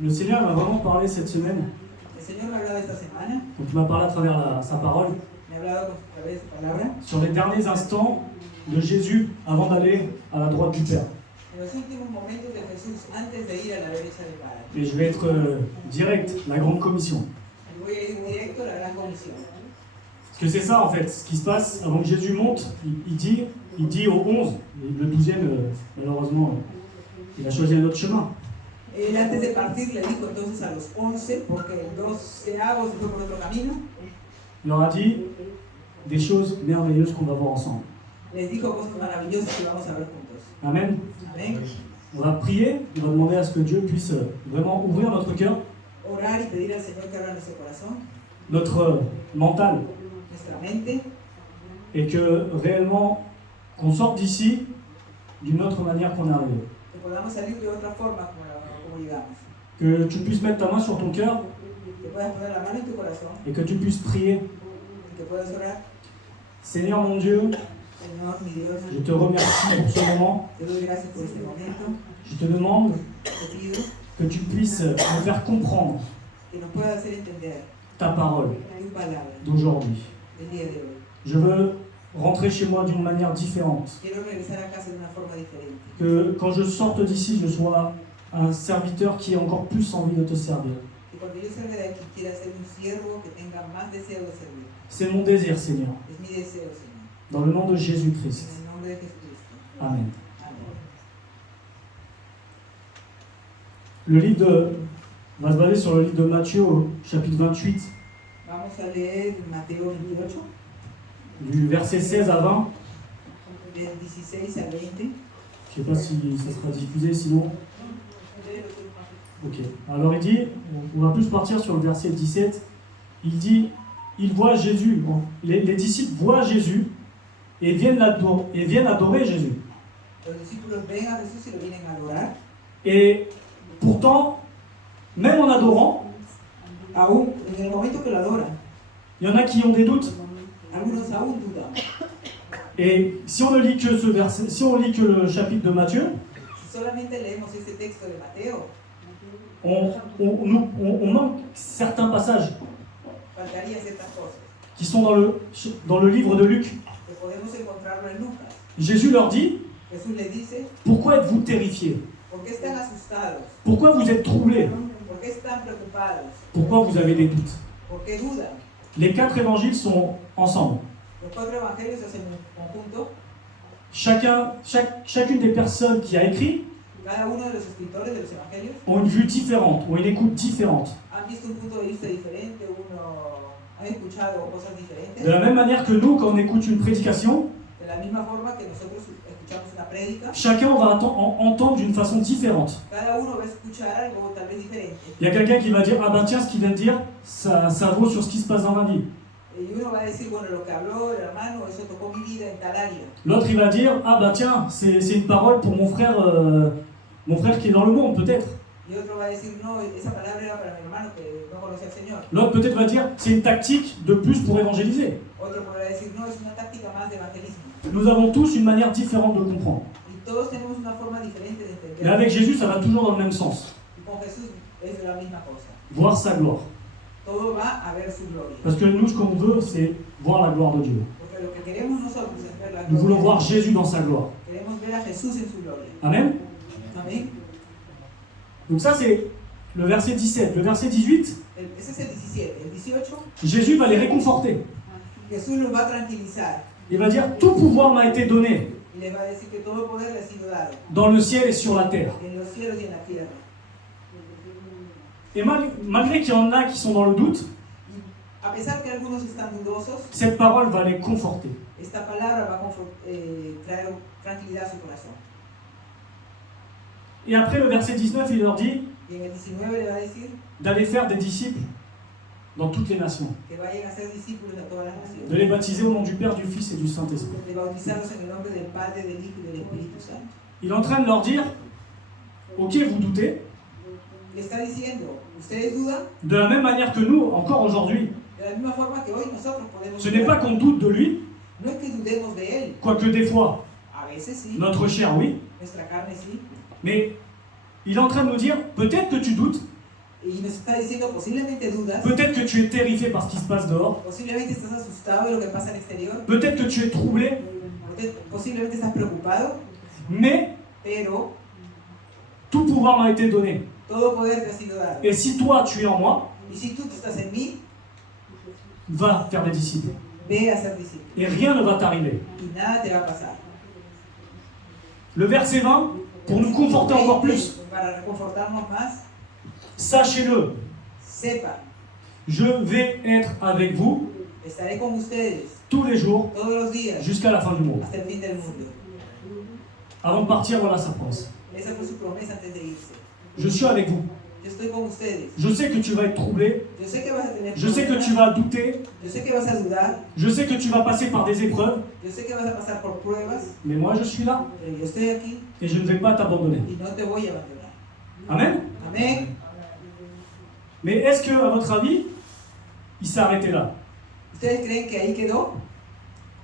Le Seigneur m'a vraiment parlé cette semaine. El Señor me ha hablado esta semana, Donc il m'a parlé à travers sa parole me ha hablado a través de su palabra, sur les derniers instants de Jésus avant d'aller à la droite du Père. en los últimos momentos de Jesús antes de ir a la derecha del Padre. Et je vais être direct, la grande commission. Y voy a ir directo a la gran comisión. Parce que c'est ça en fait, ce qui se passe avant que Jésus monte, il dit aux 11, le 12e malheureusement, il a choisi un autre chemin. Él antes de partir le dijo entonces a los 11, porque el 12avo se fue por otro camino, Il leur a dit des choses merveilleuses qu'on va voir ensemble. les dijo cosas maravillosas que vamos a ver juntos. Amen. Amén. On va prier, on va demander à ce que Dieu puisse vraiment ouvrir notre cœur, Orar y pedir al Señor que abra nuestro corazón, notre mental, nuestra mente, et que réellement qu'on sorte d'ici d'une autre manière qu'on est arrivé. que podamos salir de otra forma como llegamos. Que tu puisses mettre ta main sur ton cœur Que puedas poner la mano en tu corazón et que tu puisses prier. y que puedas orar. Seigneur mon Dieu, Señor, mi Dios, je te remercie pour ce moment. te doy gracias por este momento. Je te demande Te pido que tu puisses me faire comprendre que nos puedas hacer entender ta parole tu palabra d'aujourd'hui. del día de hoy. Je veux rentrer chez moi d'une manière différente. Quiero regresar a casa de una forma diferente. Que quand je sorte d'ici, je sois un serviteur qui ait encore plus envie de te servir. Que cuando yo salga de aquí quiera ser un siervo que tenga más deseo de servir. C'est mon désir, Seigneur. Es mi deseo, Señor. Dans le nom de Jésus-Christ. En el nombre de Jesucristo. Amen. Amén. Le livre on va se baser sur le livre de Matthieu, au chapitre 28, Vamos a leer Mateo 28, du verset 16 à 20. del 16 al 20. Je ne sais pas si ça sera diffusé, sinon. Ok. Alors il dit, on va plus partir sur le verset 17. Il dit, il voit Jésus. Bon, les disciples voient Jésus et viennent adorer Jésus. Los discípulos ven a Jesús y lo vienen a adorar. Et pourtant, même en adorant, Aún en el momento que lo adoran, il y en a qui ont des doutes. algunos aún dudan. Et si on ne lit que ce verset, si on lit que le chapitre de Matthieu, Si solamente leemos este texto de Mateo, on manque certains passages faltarían ciertas cosas qui sont dans le livre de Luc. que podemos encontrarlo en Lucas. Jésus leur dit, Jesús les dice, pourquoi êtes-vous terrifiés? ¿por qué están asustados? Pourquoi vous êtes troublés? ¿Por qué están preocupados? Pourquoi vous avez des doutes? ¿Por qué dudan? Les 4 évangiles sont ensemble. Los 4 evangelios hacen un conjunto. Chacune des personnes qui a écrit Cada uno de los escritores de los evangelios ont une vue différente, ont une écoute différente. han visto un punto de vista diferente, han escuchado cosas diferentes. De la même manière que nous, quand on écoute une prédication, De la misma forma que nosotros escuchamos una prédica, chacun va entendre d'une façon différente. cada uno va a escuchar algo tal vez diferente. Il y a quelqu'un qui va dire, ah ben tiens, ce qu'il vient de dire, ça vaut sur ce qui se passe dans ma vie. Y uno va a decir, bueno, lo que habló el hermano, eso tocó mi vida en tal área. L'autre, il va dire, ah ben tiens, c'est une parole pour mon frère qui est dans le monde, peut-être. Y otro va a decir, no, esa palabra era para mi hermano que no conoce al Señor. L'autre, peut-être, va dire, c'est une tactique de plus pour évangéliser. Otro podrá decir, no, es una táctica más de evangelismo. Nous avons tous une manière différente de comprendre. Y todos tenemos una forma diferente de entender. Mais avec Jésus, ça va toujours dans le même sens. Y con Jesús es la misma cosa. Voir sa gloire. Todo va a ver su gloria. Parce que nous, ce qu'on veut, c'est voir la gloire de Dieu. Porque lo que queremos nosotros es ver la Nous voulons gloria. voir Jésus dans sa gloire. Queremos ver a Jesús en su gloria. Amen. Amén. Donc ça, c'est le verset 17. Le verset 18, Ese es el 17. El 18, Jésus va les réconforter. Jesús los va a tranquilizar. Il va dire, tout pouvoir m'a été donné Y les va a decir que todo poder le ha sido dado. dans le ciel et sur la terre. En los cielos y en la tierra. Et malgré qu'il y en a qui sont dans le doute, Y a pesar que algunos están dudosos, cette parole va les conforter. esta palabra va a traer tranquilidad a su corazón. Et après, le verset 19, il leur dit Y en el 19 le va a decir d'aller faire des disciples dans toutes les nations, que vayan a ser discípulos de todas las de naciones. les baptiser au nom du Père, du Fils et du Saint-Esprit. De bautizarlos en el nombre del Padre, del Hijo y del Espíritu Santo. Il est en train de leur dire, ok, vous doutez, Le está diciendo, ustedes dudan, de la même manière que nous, encore aujourd'hui, de la misma forma que hoy nosotros podemos ce n'est pas dudar. qu'on doute de lui, No es que dudemos de Él, quoique des fois, a veces sí, notre chair, oui, nuestra carne sí, mais il est en train de nous dire, peut-être que tu doutes, Y nos está diciendo posiblemente dudas, Peut-être que tu es terrifié par ce qui se passe dehors. posiblemente estás asustado de lo que pasa al exterior, Peut-être que tu es troublé. posiblemente estás preocupado, Mais pero tout pouvoir m'a été donné. todo poder te ha sido dado. Et si toi, tu es en moi, Y si tú estás en mí, va faire des disciples. ve a ser discípulo. Et rien ne va t'arriver. Y nada te va a pasar. Le verset 20, pour nous conforter encore plus, Para reconfortarnos más, sachez-le, sepa, je vais être avec vous estaré con ustedes tous les jours todos los días jusqu'à la fin du monde. hasta el fin del mundo. Avant de partir, voilà sa promesse. Esa fue su promesa antes de irse. Je suis avec vous. Yo estoy con ustedes. Je sais que tu vas être troublé. Yo sé que vas a tener Je sais que problemas. tu vas douter. Yo sé que vas a dudar. Je sais que tu vas passer par des épreuves. Yo sé que vas a pasar por pruebas. Mais moi, je suis là. Pero yo estoy aquí Et je ne vais pas t'abandonner. y no te voy a abandonar. Amen. Amén. Mais est-ce que, à votre avis, il s'est arrêté là? ¿Ustedes creen que ahí quedó?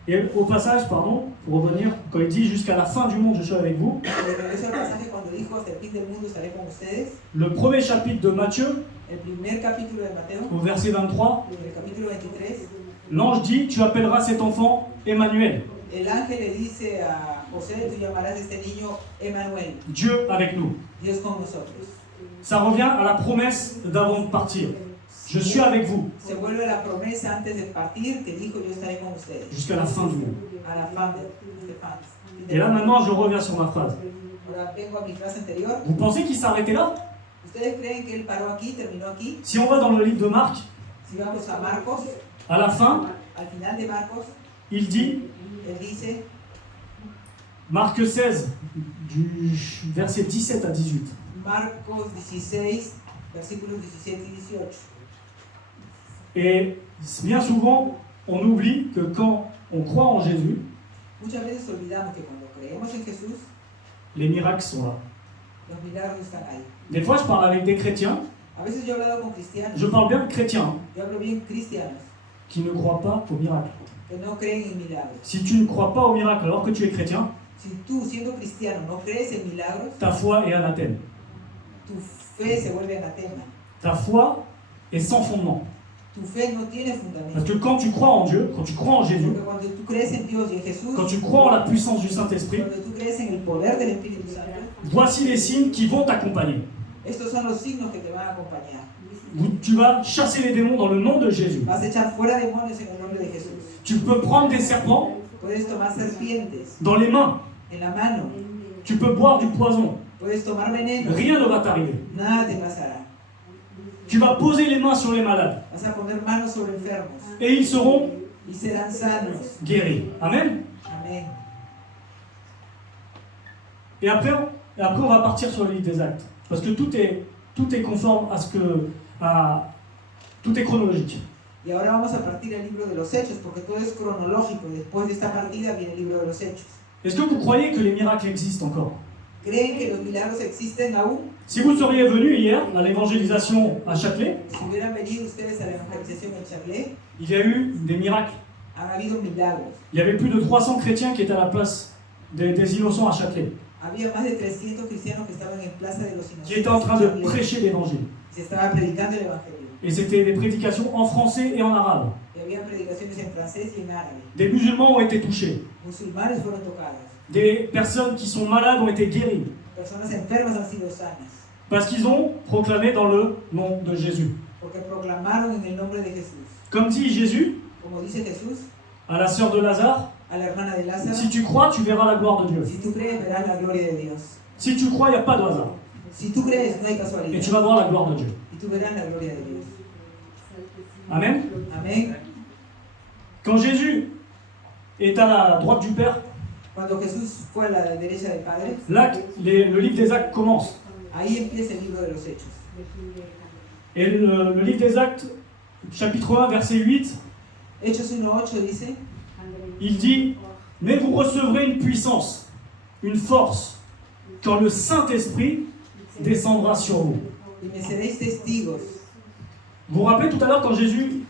Et au passage, pardon, pour revenir, quand il dit jusqu'à la fin du monde, je suis avec vous, Le regreso al pasaje cuando dijo hasta el fin del mundo estaré con ustedes. le premier chapitre de Matthieu, El primer capítulo de Mateo, au verset 23, en el capítulo 23, l'ange dit, tu appelleras cet enfant Emmanuel, el ángel le dice a José, tú llamarás a este niño Emmanuel, Dieu avec nous. Dios con nosotros. Ça revient à la promesse d'avant de partir. Je suis avec vous Se vuelve a la promesa antes de partir que dijo yo estaré con ustedes jusqu'à la fin du monde. a la fin de fin. Et là maintenant, je reviens sur ma phrase. Ahora vengo a mi frase anterior. Vous pensez qu'il s'est arrêté là? ¿Ustedes creen que él paró aquí, terminó aquí? Si on va dans le livre de Marc, Si vamos a Marcos, à la fin, al final de Marcos, il dit, él dice, Marc 16, du verset 17 à 18. Marcos 16, versículos 17 y 18. Et bien souvent, on oublie que quand on croit en Jésus, Muchas veces olvidamos que cuando creemos en Jesús, les miracles sont là. los milagros están ahí. Des fois, je parle avec des chrétiens, A veces yo he hablado con cristianos, je parle bien de chrétiens hein, yo hablo bien cristianos, qui ne croient pas aux miracles. que no creen en milagros. Si tu ne crois pas aux miracles alors que tu es chrétien, Si tú, siendo cristiano, no crees en milagros, ta foi est anathème. tu fe se vuelve anatema. Ta foi est sans fondement. Tu fe no tiene Parce fundamento. que quand tu crois en Dieu, quand tu crois en Jésus, Porque cuando tú crees en Dios y en Jesús, quand tu crois en la puissance du Saint-Esprit, cuando tú crees en el poder del Espíritu Santo, voici les signes qui vont t'accompagner. estos son los signos que te van a acompañar. Tu vas chasser les démons dans le nom de Jésus. Vas a echar fuera demonios en el nombre de Jesús. Tu peux prendre des serpents Puedes tomar serpientes dans les mains. en la mano. Tu peux boire du poison. Puedes tomar veneno. Rien ne va t'arriver. Nada te pasará. Tu vas poser les mains sur les malades Vas a poner manos sobre enfermos et ils seront y serán sanos. guéris. Amen. Amén. Et après, on va partir sur le livre des actes. Parce que tout est conforme à tout est chronologique. Y ahora vamos a partir al libro de los Hechos, porque todo es cronológico. Después de esta partida viene el libro de los Hechos. Est-ce que vous croyez que les miracles existent encore? ¿Creen que los milagros existen aún? Si vous seriez venus hier à l'évangélisation à Châtelet, Si hubieran venido ustedes a la evangelización en Charlet, il y a eu des miracles. han habido milagros. Il y avait plus de 300 chrétiens qui étaient à la place des innocents à Châtelet, Había más de 300 cristianos que estaban en Plaza de los qui étaient en train de Inocentes. prêcher l'évangile. Se estaba predicando el evangelio. Et c'était des prédications en français et en arabe. Y había predicaciones en francés y en árabe. Des musulmans ont été touchés. Musulmanes fueron tocados. Des personnes qui sont malades ont été guéries. Personas enfermas han sido sanas. Parce qu'ils ont proclamé dans le nom de Jésus. Porque proclamaron en el nombre de Jesús. Comme dit Jésus Como dice Jesús à la sœur de Lazare, a la hermana de Lázaro, si tu crois, tu verras la gloire de Dieu. si tú crees verás la gloria de Dios. Si tu crois, il n'y a pas de hasard. Si tú crees no hay Et casualidad. tu vas voir la gloire de Dieu. Y tú verás la gloria de Dios. Amen. Amén. Quand Jésus est à la droite du Père, Cuando Jesús fue a la derecha del Padre, là, le livre des actes commence. ahí empieza el libro de los Hechos. Et le livre des actes, chapitre 1, verset 8, Hechos 1:8 dice, il dit « Mais vous recevrez une puissance, une force, quand le Saint-Esprit descendra sur vous. y me seréis testigos. » Vous vous rappelez tout à l'heure quand Jésus,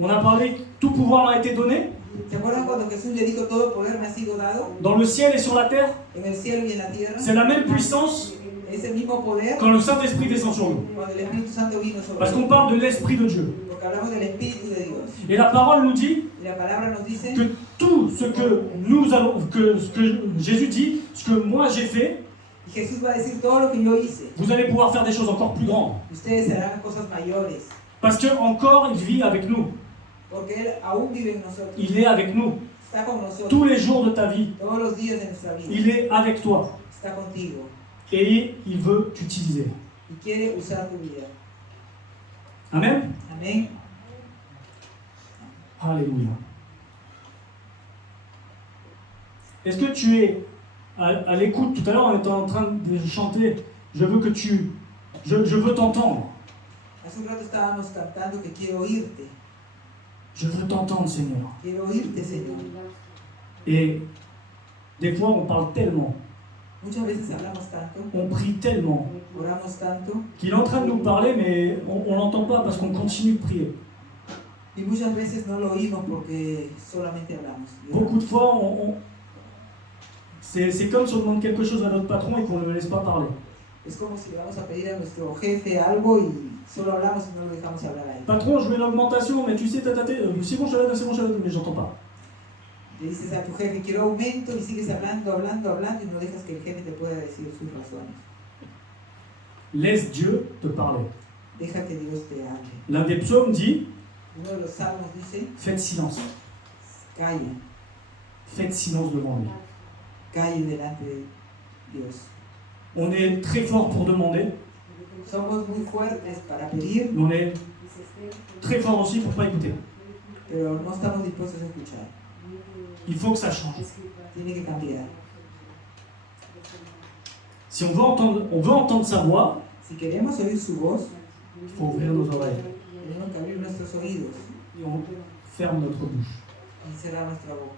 on a parlé, tout pouvoir m'a été donné, ¿Se acuerdan cuando Jesús le dijo todo poder me ha sido dado dans le ciel et sur la terre? en el cielo y en la tierra? C'est la même puissance ese mismo poder quand le Saint-Esprit descend sur nous. cuando el Espíritu Santo vino sobre Parce qu'on nosotros. parle de l'Esprit de Dieu. Porque hablamos del Espíritu de Dios. Et la parole nous dit Y la palabra nos dice que tout ce que nous allons, ce que Jésus dit, ce que moi j'ai fait, y Jesús va a decir todo lo que yo hice. vous allez pouvoir faire des choses encore plus grandes. Ustedes harán cosas mayores. Parce que encore il vit avec nous. Porque Él aún vive en nosotros. Il est avec nous. Está con nosotros. Tous les jours de ta vie, Todos los días de nuestra vida. il est avec toi. Está contigo. Et il veut t'utiliser. Y quiere usar tu vida. Amen. Amén. Alléluia. Est-ce que tu es à l'écoute? Tout à l'heure, on était en train de chanter « Je veux que tu... Je veux t'entendre. Hace un rato estábamos cantando que quiero oírte. Je veux t'entendre, Seigneur. » Quiero oírte, Señor. Et des fois, on parle tellement, Muchas veces hablamos tanto, on prie tellement, oramos tanto, qu'il est en train de nous parler, mais on l'entend pas parce qu'on continue de prier. y muchas veces no lo oímos porque solamente hablamos. Beaucoup de fois, c'est comme si on demande quelque chose à notre patron et qu'on ne le laisse pas parler. Es como si le vamos a pedir a nuestro jefe algo y solo hablamos y no lo dejamos hablar a él. Patron, je veux une augmentation, mais tu sais, c'est bon, je te la donne, mais j'entends pas. Le dices a tu jefe, quiero aumento, y sigues hablando y no dejas que el jefe te pueda decir sus razones. Laisse Dieu te parler. Deja que Dios te hable. L'un des psaumes dit, Uno de los salmos dice, faites silence. calla, Faites silence devant lui. calle delante de Dios. On est très fort pour demander, Somos muy fuertes para pedir, mais on est très fort aussi pour pas écouter. pero no estamos dispuestos a escuchar. Il faut que ça change. Tiene que cambiar. Si on veut entendre sa voix, Si queremos oír su voz, il faut ouvrir nos oreilles tenemos que abrir nuestros oídos et on ferme notre bouche. y cerrar nuestra boca.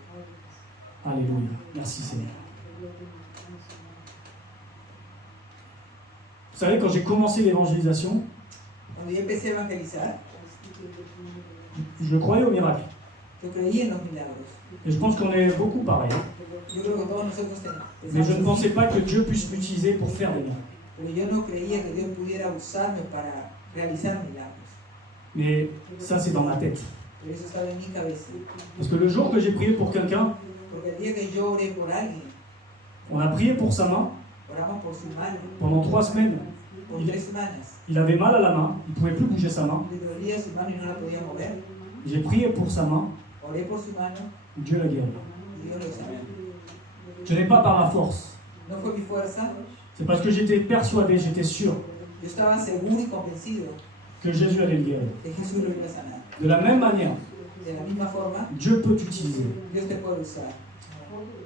Alléluia. Merci Seigneur. Vous savez, quand j'ai commencé l'évangélisation, Cuando yo empecé a evangelizar, je croyais au miracle. yo creí en los milagros. Et je pense qu'on est beaucoup pareil. Yo creo que todos nosotros Mais je ne pensamos pensais así, pas que Dieu puisse m'utiliser pour faire des miracles. pero yo no creía que Dios pudiera usarme para realizar milagros. Mais ça, c'est dans ma tête. Pero eso estaba en mi cabeza. Parce que le jour que j'ai prié pour quelqu'un, Porque el día que yo oré por alguien, on a prié pour sa main oramos por su mano, pendant 3 semaines. por 3 semanas. Il avait mal à la main, il ne pouvait plus bouger sa main. Le dolía su mano y no la podía mover. J'ai prié pour sa main, Oré por su mano Dieu l'a guéri. y Dios lo sanó. Ce n'est pas par la force, No fue mi fuerza, c'est parce que j'étais persuadé, j'étais sûr yo estaba seguro y convencido que Jésus allait le guérir. de que Jesús lo iba a sanar. De la même manière, De la misma forma, Dieu peut t'utiliser. Dios te puede usar.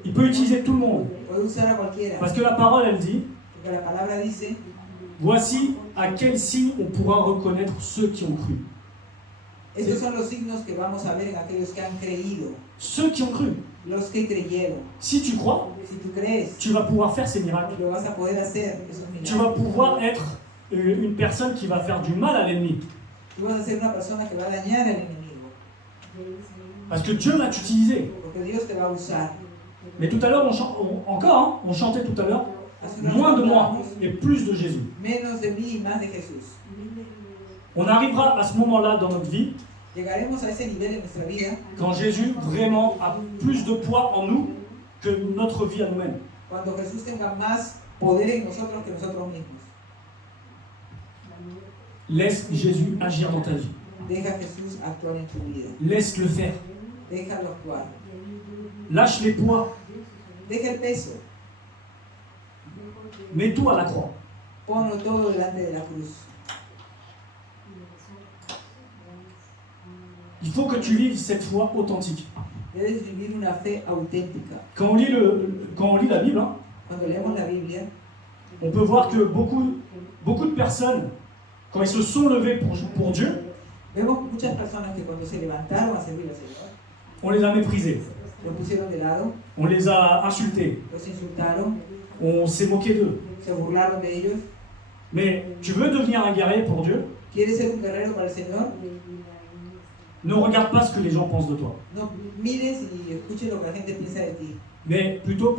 Il peut utiliser tout le monde. Puede usar a cualquiera. Parce que la parole, elle dit, Porque la palabra dice, voici à quel signe on pourra reconnaître ceux qui ont cru. estos son los signos que vamos a ver en aquellos que han creído, Ceux qui ont cru. los que creyeron. Si tu crois, Si tú crees, tu vas pouvoir faire ces miracles. lo vas a poder hacer, esos Tu vas milagros. pouvoir être une personne qui va faire du mal à l'ennemi. Tú vas a ser una persona que va a dañar al enemigo. Parce que Dieu va t'utiliser. Porque Dios te va a usar. Mais tout à l'heure, on chantait tout à l'heure, Hace un rato moins de moi hablábamos, et plus de Jésus. menos de mí y más de Jesús. On arrivera à ce moment-là dans notre vie, Llegaremos a ese nivel en nuestra vida quand Jésus vraiment a plus de poids en nous que notre vie à nous-mêmes. cuando Jesús tenga más poder en nosotros que nosotros mismos. Laisse Jésus agir dans ta vie. Deja a Jesús actuar en tu vida. Laisse-le faire. Déjalo actuar. Lâche les poids. Deja el peso. Mets tout à la croix. Ponlo todo delante de la cruz. Il faut que tu vives cette foi authentique. Debes vivir una fe auténtica. Quand on lit la Bible, hein, Cuando leemos la Biblia, on peut voir que beaucoup de personnes, quand ils se sont levés pour Dieu, vemos muchas personas que cuando se levantaron a servir al Señor, on les a méprisés, lo pusieron de lado, on les a insultés, los insultaron, on s'est moqué d'eux. se burlaron de ellos. Mais tu veux devenir un guerrier pour Dieu, ¿Quieres ser un guerrero para el Señor? ne regarde pas ce que les gens pensent de toi. No mires y escuches lo que la gente piensa de ti. Mais plutôt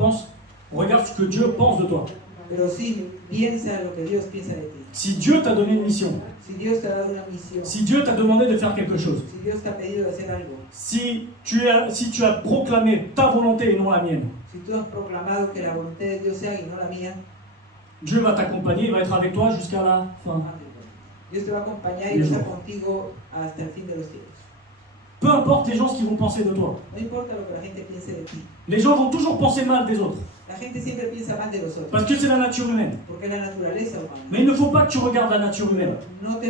regarde ce que Dieu pense de toi. Pero sí, piensa lo que Dios piensa de ti. Si Dieu t'a donné une mission, Si Dios te ha dado una misión, si Dieu t'a demandé de faire quelque chose, si Dios te ha pedido de hacer algo, si tu as proclamé ta volonté et non la mienne, si tú has proclamado que la voluntad de Dios sea y no la mía, Dieu va t'accompagner, il va être avec toi jusqu'à la fin. Dios te va a acompañar y va a estar contigo hasta el fin de los tiempos. Peu importe les gens ce qu'ils vont penser de toi. No importa lo que la gente piense de ti. Les gens vont toujours penser mal des autres, La gente siempre piensa mal de los otros, parce que c'est la nature humaine. porque es la naturaleza humana. Mais il ne faut pas que tu regardes la nature humaine. No te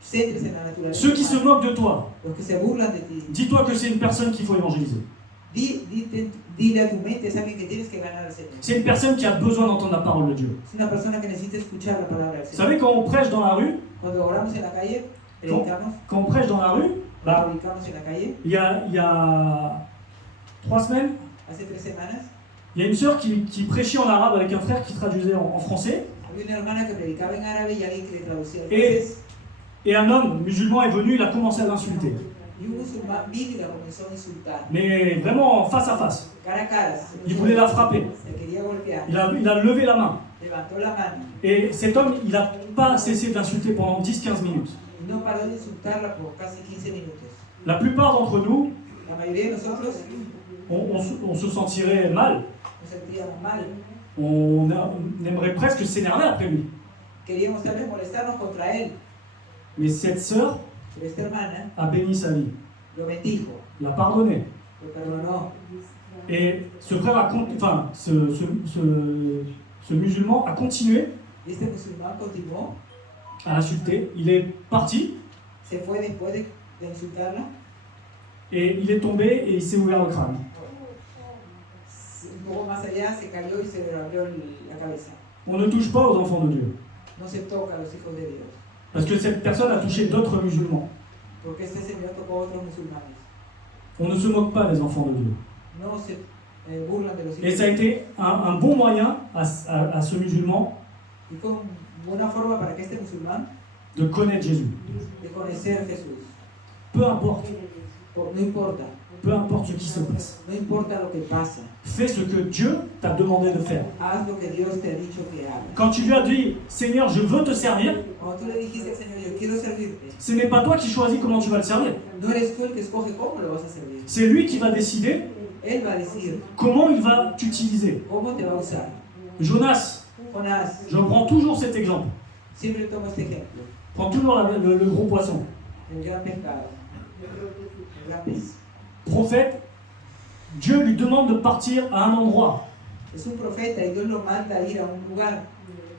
centres en la naturaleza Ceux qui se humana. moquent de toi, Los que se burlan de ti. dis-toi que c'est une personne qu'il faut évangéliser. Dile a tu mente, es alguien que tienes que ganar al Señor. C'est une personne qui a besoin d'entendre la parole de Dieu. Es una persona que necesita escuchar la palabra del Vous Señor. savez, quand on prêche dans la rue, Cuando oramos en la calle, predicamos, quand on prêche dans la rue, bah, predicamos en la calle. il y a 3 semaines, Hace 3 semanas, il y a une sœur qui prêchait en arabe avec un frère qui traduisait en français. había una hermana que predicaba en árabe y alguien que le traducía al Et, francés. et un homme musulman est venu, il a commencé à l'insulter. Y un musulmán vino y la comenzó a insultar. Mais vraiment face à face. Cara a cara. Il voulait la frapper. Se quería golpear. Il a levé la main. Levantó la mano. Et cet homme, il n'a pas cessé d'insulter pendant 10-15 minutes. Y no paró de insultarla por casi 15 minutos. La plupart d'entre nous, La mayoría de nosotros on se sentirait mal. nos sentíamos mal. On aimerait presque s'énerver après lui. Queríamos tal vez molestarnos contra él. Mais cette sœur Pero esta hermana a béni sa vie, lo bendijo, l'a pardonné. lo perdonó. Et ce frère ce musulman a continué Y este musulmán continuó, à l'insulter. Il est parti se fue después de insultarla. et il est tombé et il s'est ouvert le crâne. Un poco más allá se cayó y se le abrió la cabeza. On ne touche pas aux enfants de Dieu. No se toca a los hijos de Dios. Parce que cette personne a touché d'autres musulmans. Porque este señor tocó a otros musulmanes. On ne se moque pas des enfants de Dieu. No se burlan de los hijos Et ça a de Dios. été un bon moyen à ce musulman Y fue una buena forma para que este musulmán de connaître Jésus. de conocer a Jesús. Peu importe, No importa, peu importe ce qui se passe. no importa lo que pasa. Fais ce que Dieu t'a demandé de faire. Haz lo que Dios te ha dicho que hagas. Quand tu lui as dit, Seigneur, je veux te servir, Cuando tú le dijiste al Señor, yo quiero servirte, ce n'est pas toi qui choisis comment tu vas le servir. no eres tú el que escoge cómo lo vas a servir. C'est lui qui va décider Él va a decir comment il va t'utiliser. cómo te va a usar. Jonas, Jonás, je prends toujours cet exemple. siempre tomo este ejemplo. Prends toujours le gros poisson. El gran pescado, el gran pez. Prophète, Dieu lui demande de partir à un endroit. Es un profeta y Dios lo manda a ir a un lugar.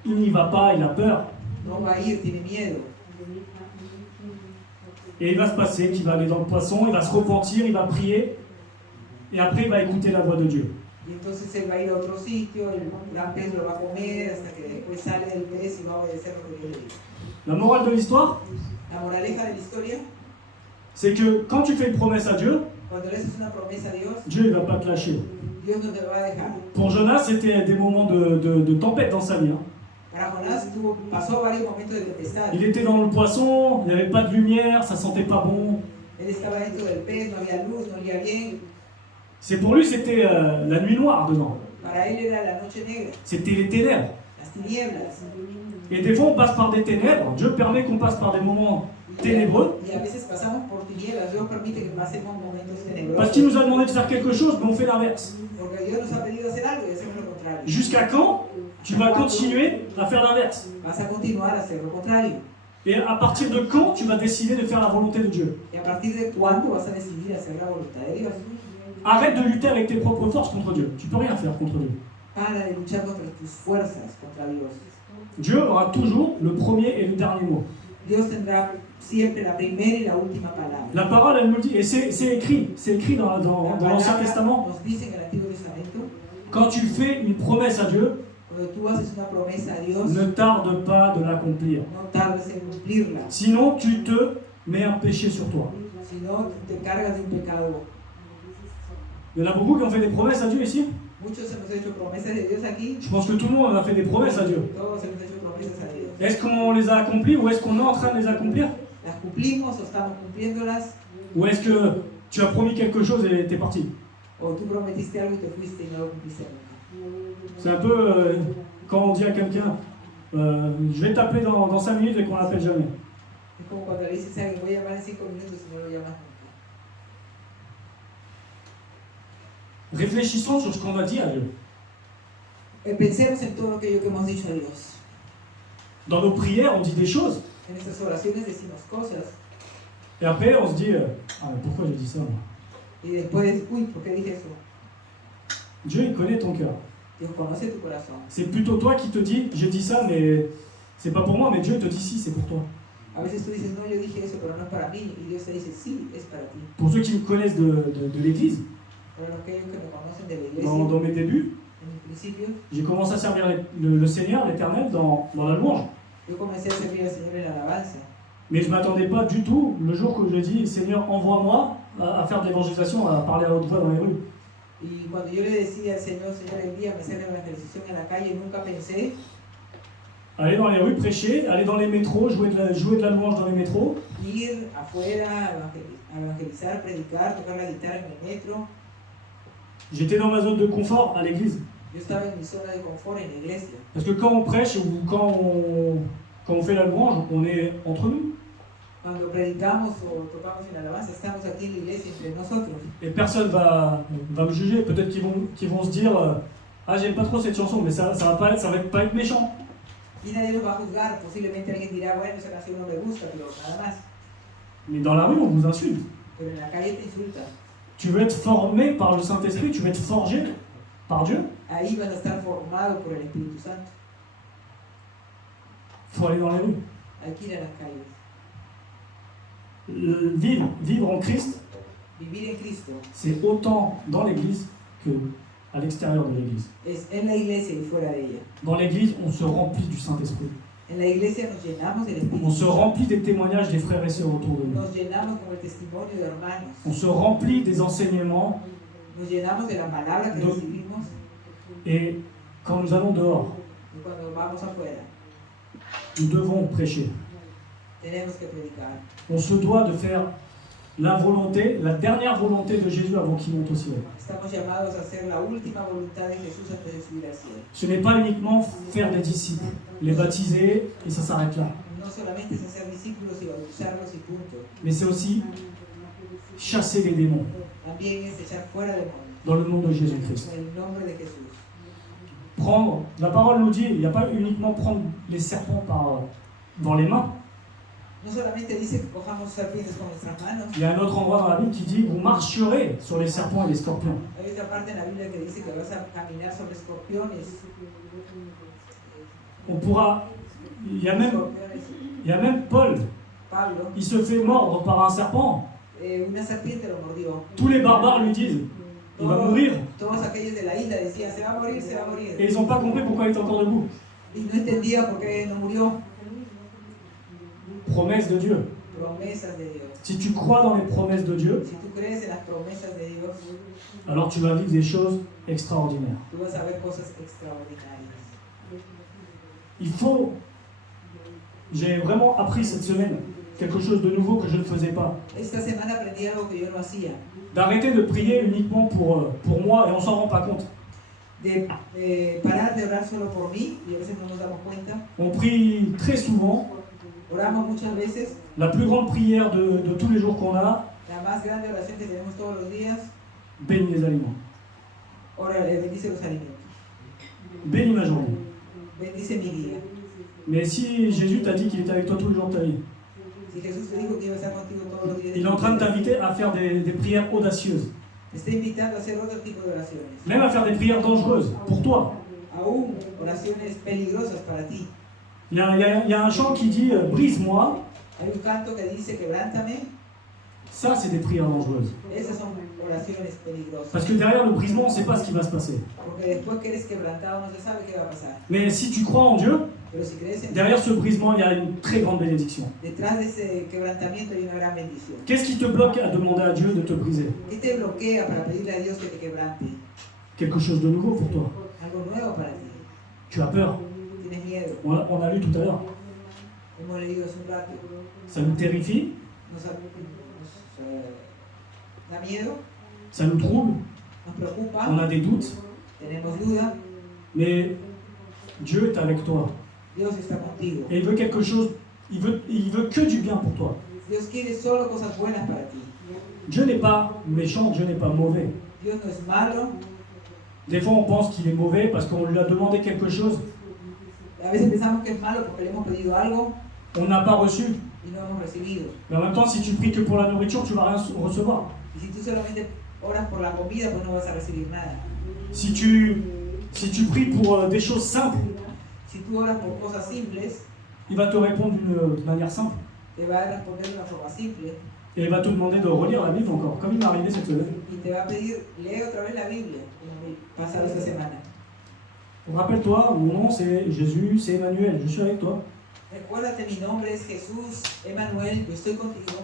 Il n'y va pas, il a peur. No va a ir, tiene miedo. Et il va se passer qu'il va aller dans le poisson, il va se repentir, il va prier. Et après, il va écouter la voix de Dieu. Y entonces él va a ir a otro sitio, el gran pez lo va a comer hasta que después sale del pez y va a obedecer lo que Dios le dice. La morale de l'histoire, La moraleja de la historia, c'est que quand tu fais une promesse à Dieu, cuando le haces una promesa a Dios, Dieu ne va pas te lâcher. Dios no te va a dejar. Pour Jonas, c'était des moments de tempête dans sa vie. Hein. Para Jonás pasó varios momentos de tempestad. Il était dans le poisson, il n'y avait pas de lumière, ça sentait pas bon. Él estaba dentro del pez, no había luz, no olía bien. C'est pour lui, c'était la nuit noire dedans. Para él era la noche negra, C'était les ténèbres. las tinieblas. Et des fois, on passe par des ténèbres. Dieu permet qu'on passe par des moments ténébreux. Y a veces pasamos por tinieblas. Dios permite que pasemos momentos tenebrosos. Parce qu'il nous a demandé de faire quelque chose, mais on fait l'inverse. Porque Dios nos ha pedido hacer algo y hacemos lo contrario. Jusqu'à quand tu vas continuer à faire l'inverse? Vas a continuar a hacer lo contrario. Et à partir de quand tu vas décider de faire la volonté de Dieu? Y a partir de cuándo vas a decidir hacer la voluntad de Dios. Arrête de lutter avec tes propres forces contre Dieu. Tu peux rien faire contre Dieu. Para de luchar contra tus fuerzas, contra Dios. Dieu aura toujours le premier et le dernier mot. Dios tendrá siempre la primera y la última palabra. La parole, elle nous le dit, et c'est écrit dans l'Ancien Testament. Nos dice en el Antiguo Testamento, Quand tu fais une promesse à Dieu, cuando tú haces una promesa a Dios, ne tarde pas de l'accomplir. no tardes en cumplirla. Sinon, tu te mets un péché sur toi. Si no, te cargas de un pecado. Il y en a beaucoup qui ont fait des promesses à Dieu ici. Muchos hemos hecho promesas de Dios aquí. Je pense que tout le monde a fait des promesses à Dieu. Todos hemos hecho promesas a Dios. Est-ce qu'on les a accomplies ou est-ce qu'on est en train de les accomplir? Las cumplimos o estamos cumpliéndolas, Ou est-ce que tu as promis quelque chose et t'es parti? o tú prometiste algo y te fuiste y no lo cumpliste nunca. C'est un peu quand on dit à quelqu'un je vais t'appeler dans 5 minutes et qu'on l'appelle jamais. Es como cuando le dices a alguien, voy a llamar en 5 minutos y no lo llamas nunca. Réfléchissons sur ce qu'on a dit à Dieu. Pensemos en todo aquello que hemos dicho a Dios. Dans nos prières, on dit des choses. En nuestras oraciones decimos cosas Et après, on se dit ah, mais pourquoi j'ai dit ça moi? y después, uy, ¿por qué dije eso? Dieu, il connaît ton cœur. Dios conoce tu corazón. C'est plutôt toi qui te dis j'ai dit ça, mais c'est pas pour moi, mais Dieu te dit si, c'est pour toi. A veces tú dices, no, yo dije eso, pero no es para mí. Y Dios te dice, sí, es para ti. Pour ceux qui me connaissent de l'église, Para aquellos que me conocen de la iglesia, dans mes débuts, en mi principio, j'ai commencé à servir le Seigneur, l'Éternel, dans la louange. yo comencé a servir al Señor en la alabanza. Mais je ne m'attendais pas du tout, le jour que je dis Seigneur, envoie-moi à faire de l'évangélisation, à parler à haute voix dans les rues. Y cuando yo le decía al Señor, Señor, envíame a hacer la evangelización en la calle, nunca pensé Aller dans les rues, prêcher, aller dans les métros, jouer de la louange dans les métros. ir afuera a evangelizar, predicar, tocar la guitarra en el metro. J'étais dans ma zone de confort à l'église. Yo estaba en mi zona de confort en la iglesia. Parce que quand on prêche ou quand on fait la louange, on est entre nous. Cuando predicamos o tocamos en la alabanza, estamos aquí en la iglesia entre nosotros. Et personne va me juger. Peut-être qu'ils vont se dire ah, j'aime pas trop cette chanson, mais ça va pas être méchant. Y nadie nos va a juzgar. Posiblemente alguien dirá, bueno, esa canción no me gusta, pero nada más. Mais dans la rue, on vous insulte. Pero en la calle te insultan. Tu veux être formé par le Saint-Esprit, tu veux être forgé par Dieu. Ahí vas a estar formado por el Espíritu Santo. Il faut aller dans les rues. Hay que ir a las calles. Vivre en Christ, Vivir en Cristo c'est autant dans l'église que à l'extérieur de l'église. es en la iglesia y fuera de ella. Dans l'église, on se remplit du Saint-Esprit. En la iglesia nos llenamos del Espíritu On se remplit des témoignages des frères et sœurs autour de nous. Nos llenamos con el testimonio de hermanos. On se remplit des enseignements. Nos llenamos de la palabra que recibimos. Et quand nous allons dehors, Y cuando vamos afuera, nous devons prêcher. tenemos que predicar. On se doit de faire la dernière volonté de Jésus avant qu'il monte au ciel. Estamos llamados a hacer la última voluntad de Jesús antes de subir al cielo. Ce n'est pas uniquement faire des disciples, les baptiser et ça s'arrête là. No solamente es hacer discípulos y bautizarlos y punto. Mais c'est aussi chasser les démons También es echar fuera demonios. dans le nom de Jésus-Christ. En el nombre de Jesús. La parole nous dit, il n'y a pas uniquement prendre les serpents dans les mains. No solamente dice que cojamos serpientes con nuestras manos. Il y a un autre endroit dans la Bible qui dit, vous marcherez sur les serpents et les scorpions. Hay otra parte en la Biblia que dice que vas a caminar sobre escorpiones. On pourra, il y a même Paul, Pablo, il se fait mordre par un serpent. una serpiente lo mordió. Tous les barbares lui disent, il va mourir. Todos aquellos de la isla decían, se va a morir, se va a morir. Et ils n'ont pas compris pourquoi il est encore debout. Y no entendía por qué no murió. Promesse de Dieu. Promesas de Dios. Si tu crois dans les promesses de Dieu, Si tú crees en las promesas de Dios, alors tu vas vivre des choses extraordinaires. tú vas a ver cosas extraordinarias. Il faut... J'ai vraiment appris cette semaine quelque chose de nouveau que je ne faisais pas. Esta semana aprendí algo que yo no hacía. D'arrêter de prier uniquement pour moi et on s'en rend pas compte. De parar de orar solo por mí, y a veces no nos damos cuenta. On prie très souvent. Oramos muchas veces. La plus grande prière de tous les jours qu'on a, La más grande oración que tenemos todos los días, bénis les aliments. bendice los alimentos. Bénis ma journée. Bendice mi día. Mais si Jésus t'a dit qu'il était avec toi tous les jours de ta vie, Si Jesús te dijo que iba a estar contigo todos los días, il est en train de t'inviter à faire des prières audacieuses. te está invitando a hacer otro tipo de oraciones. Même à faire des prières dangereuses pour toi. Aún oraciones peligrosas para ti. Il y a un chant qui dit brise-moi. Hay un canto que dice quebrántame. Ça, c'est des prières dangereuses. Esas son oraciones peligrosas. Parce que derrière le brisement, on ne sait pas ce qui va se passer. Porque después que eres quebrantado no se sabe qué va a pasar. Mais si tu crois en Dieu, Pero si crees en derrière ce brisement, il y a une très grande bénédiction. detrás de ese quebrantamiento hay una gran bendición. Qu'est-ce qui te bloque à demander à Dieu de te briser? ¿Qué te bloquea para pedirle a Dios que te quebrante? Quelque chose de nouveau pour toi. Algo nuevo para ti. Tu as peur. Tienes miedo. On a lu tout à l'heure. Hemos leído hace un rato. Ça nous terrifie, Nos da miedo, ça nous trouble, nos preocupa, on a des doutes. tenemos duda. Mais Dieu est avec toi. Dios está contigo. Et il veut quelque chose, il veut que du bien pour toi. Dios quiere solo cosas buenas para ti. Dieu n'est pas méchant, Dieu n'est pas mauvais. Dios no es malo. Des fois, on pense qu'il est mauvais parce qu'on lui a demandé quelque chose, A veces pensamos que es malo porque le hemos pedido algo on n'a pas reçu. y no hemos recibido. Mais en même temps, si tu pries que pour la nourriture, tu vas rien recevoir. Y si tú solamente oras por la comida, pues no vas a recibir nada. Si tu pries pour des choses simples, Si tú oras por cosas simples, il va te répondre d'une manière simple. te va a responder de una forma simple Et il va te demander de relire la Bible encore, comme il m'est arrivé cette semaine. y te va a pedir, lee otra vez la Biblia, como me ha pasado esta semana. Rappelle-toi, mon nom c'est Jésus, c'est Emmanuel, je suis avec toi. Recuérdate, mi nombre es Jesús, Emmanuel, yo estoy contigo.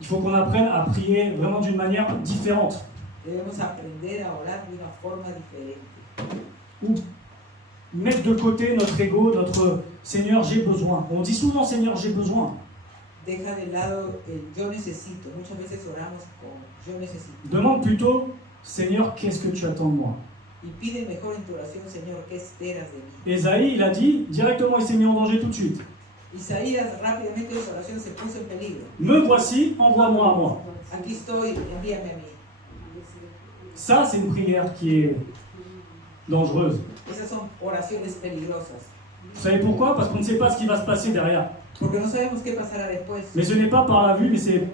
Il faut qu'on apprenne à prier vraiment d'une manière différente. Debemos aprender a orar de una forma diferente. Ou mettre de côté notre ego, notre Seigneur, j'ai besoin. On dit souvent Seigneur, j'ai besoin. Deja de lado el yo necesito. Muchas veces oramos con yo necesito. Demande plutôt Seigneur, qu'est-ce que tu attends de moi? Y pide mejor en tu oración, Señor, ¿qué esperas de mí? Ésaïe, il a dit, directement, il s'est mis en danger tout de suite. Isaías rápidamente en su oración se puso en peligro. Me voici, envoie-moi à moi. Aquí estoy, envíame a mí. Ça, c'est une prière qui est dangereuse. Esas son oraciones peligrosas. Vous savez pourquoi? Parce qu'on ne sait pas ce qui va se passer derrière. Porque no sabemos qué pasará después. Mais ce n'est pas par la vue, mais c'est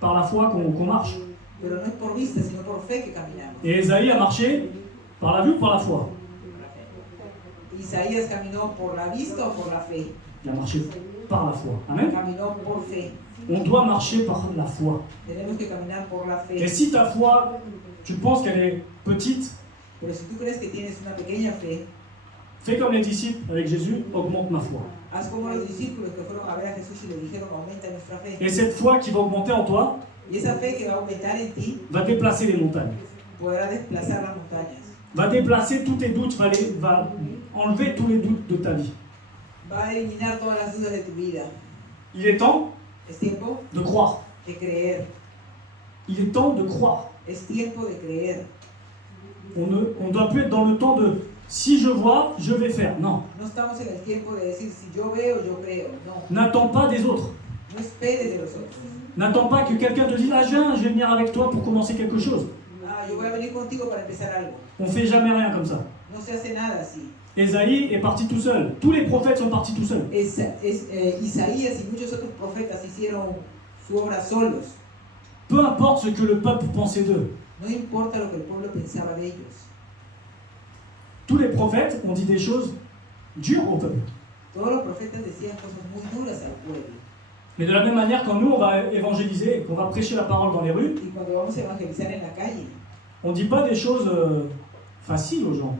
par la foi qu'on marche. Pero no es por vista, sino por fe que caminamos. Et Ésaïe a marché par la vue ou par la foi? Isaías caminó por la vista o por la fe. Il a marché par la foi. Amen. Caminó por fe. On doit marcher par la foi. Tenemos que caminar por la Et fe. si ta foi, tu penses qu'elle est petite, Pero si tú crees que tienes una pequeña fe, fais comme les disciples avec Jésus, augmente ma foi. haz como los discípulos que fueron a ver a Jesús y le dijeron, aumenta nuestra fe. Et cette foi qui va augmenter en toi Y esa fe que va a aumentar en ti va déplacer les montagnes, podrá desplazar las montañas. va déplacer tous tes doutes, va enlever tous les doutes de ta vie. Va a eliminar todas las dudas de tu vida. Il est temps Es tiempo de croire. de creer. Il est temps de croire. Es tiempo de creer. On ne doit plus être dans le temps de si je vois, je vais faire. Non. No estamos en el tiempo de decir si yo veo, yo creo. No. N'attends pas des autres. No esperes de los otros. N'attends pas que quelqu'un te dise ah viens, je vais venir avec toi pour commencer quelque chose. Ah, yo voy a venir contigo para empezar algo. On fait jamais rien comme ça. No se hace nada así. Ésaïe est parti tout seul. Tous les prophètes sont partis tout seuls. Isaías y muchos otros profetas hicieron su obra solos. Peu importe ce que le peuple pensait d'eux. No importa lo que el pueblo pensaba de ellos. Tous les prophètes ont dit des choses dures au peuple. Todos los profetas decían cosas muy duras al pueblo. Mais de la même manière, quand nous on va évangéliser, qu'on va prêcher la parole dans les rues, Y cuando vamos a evangelizar en la calle, on ne dit pas des choses faciles aux gens.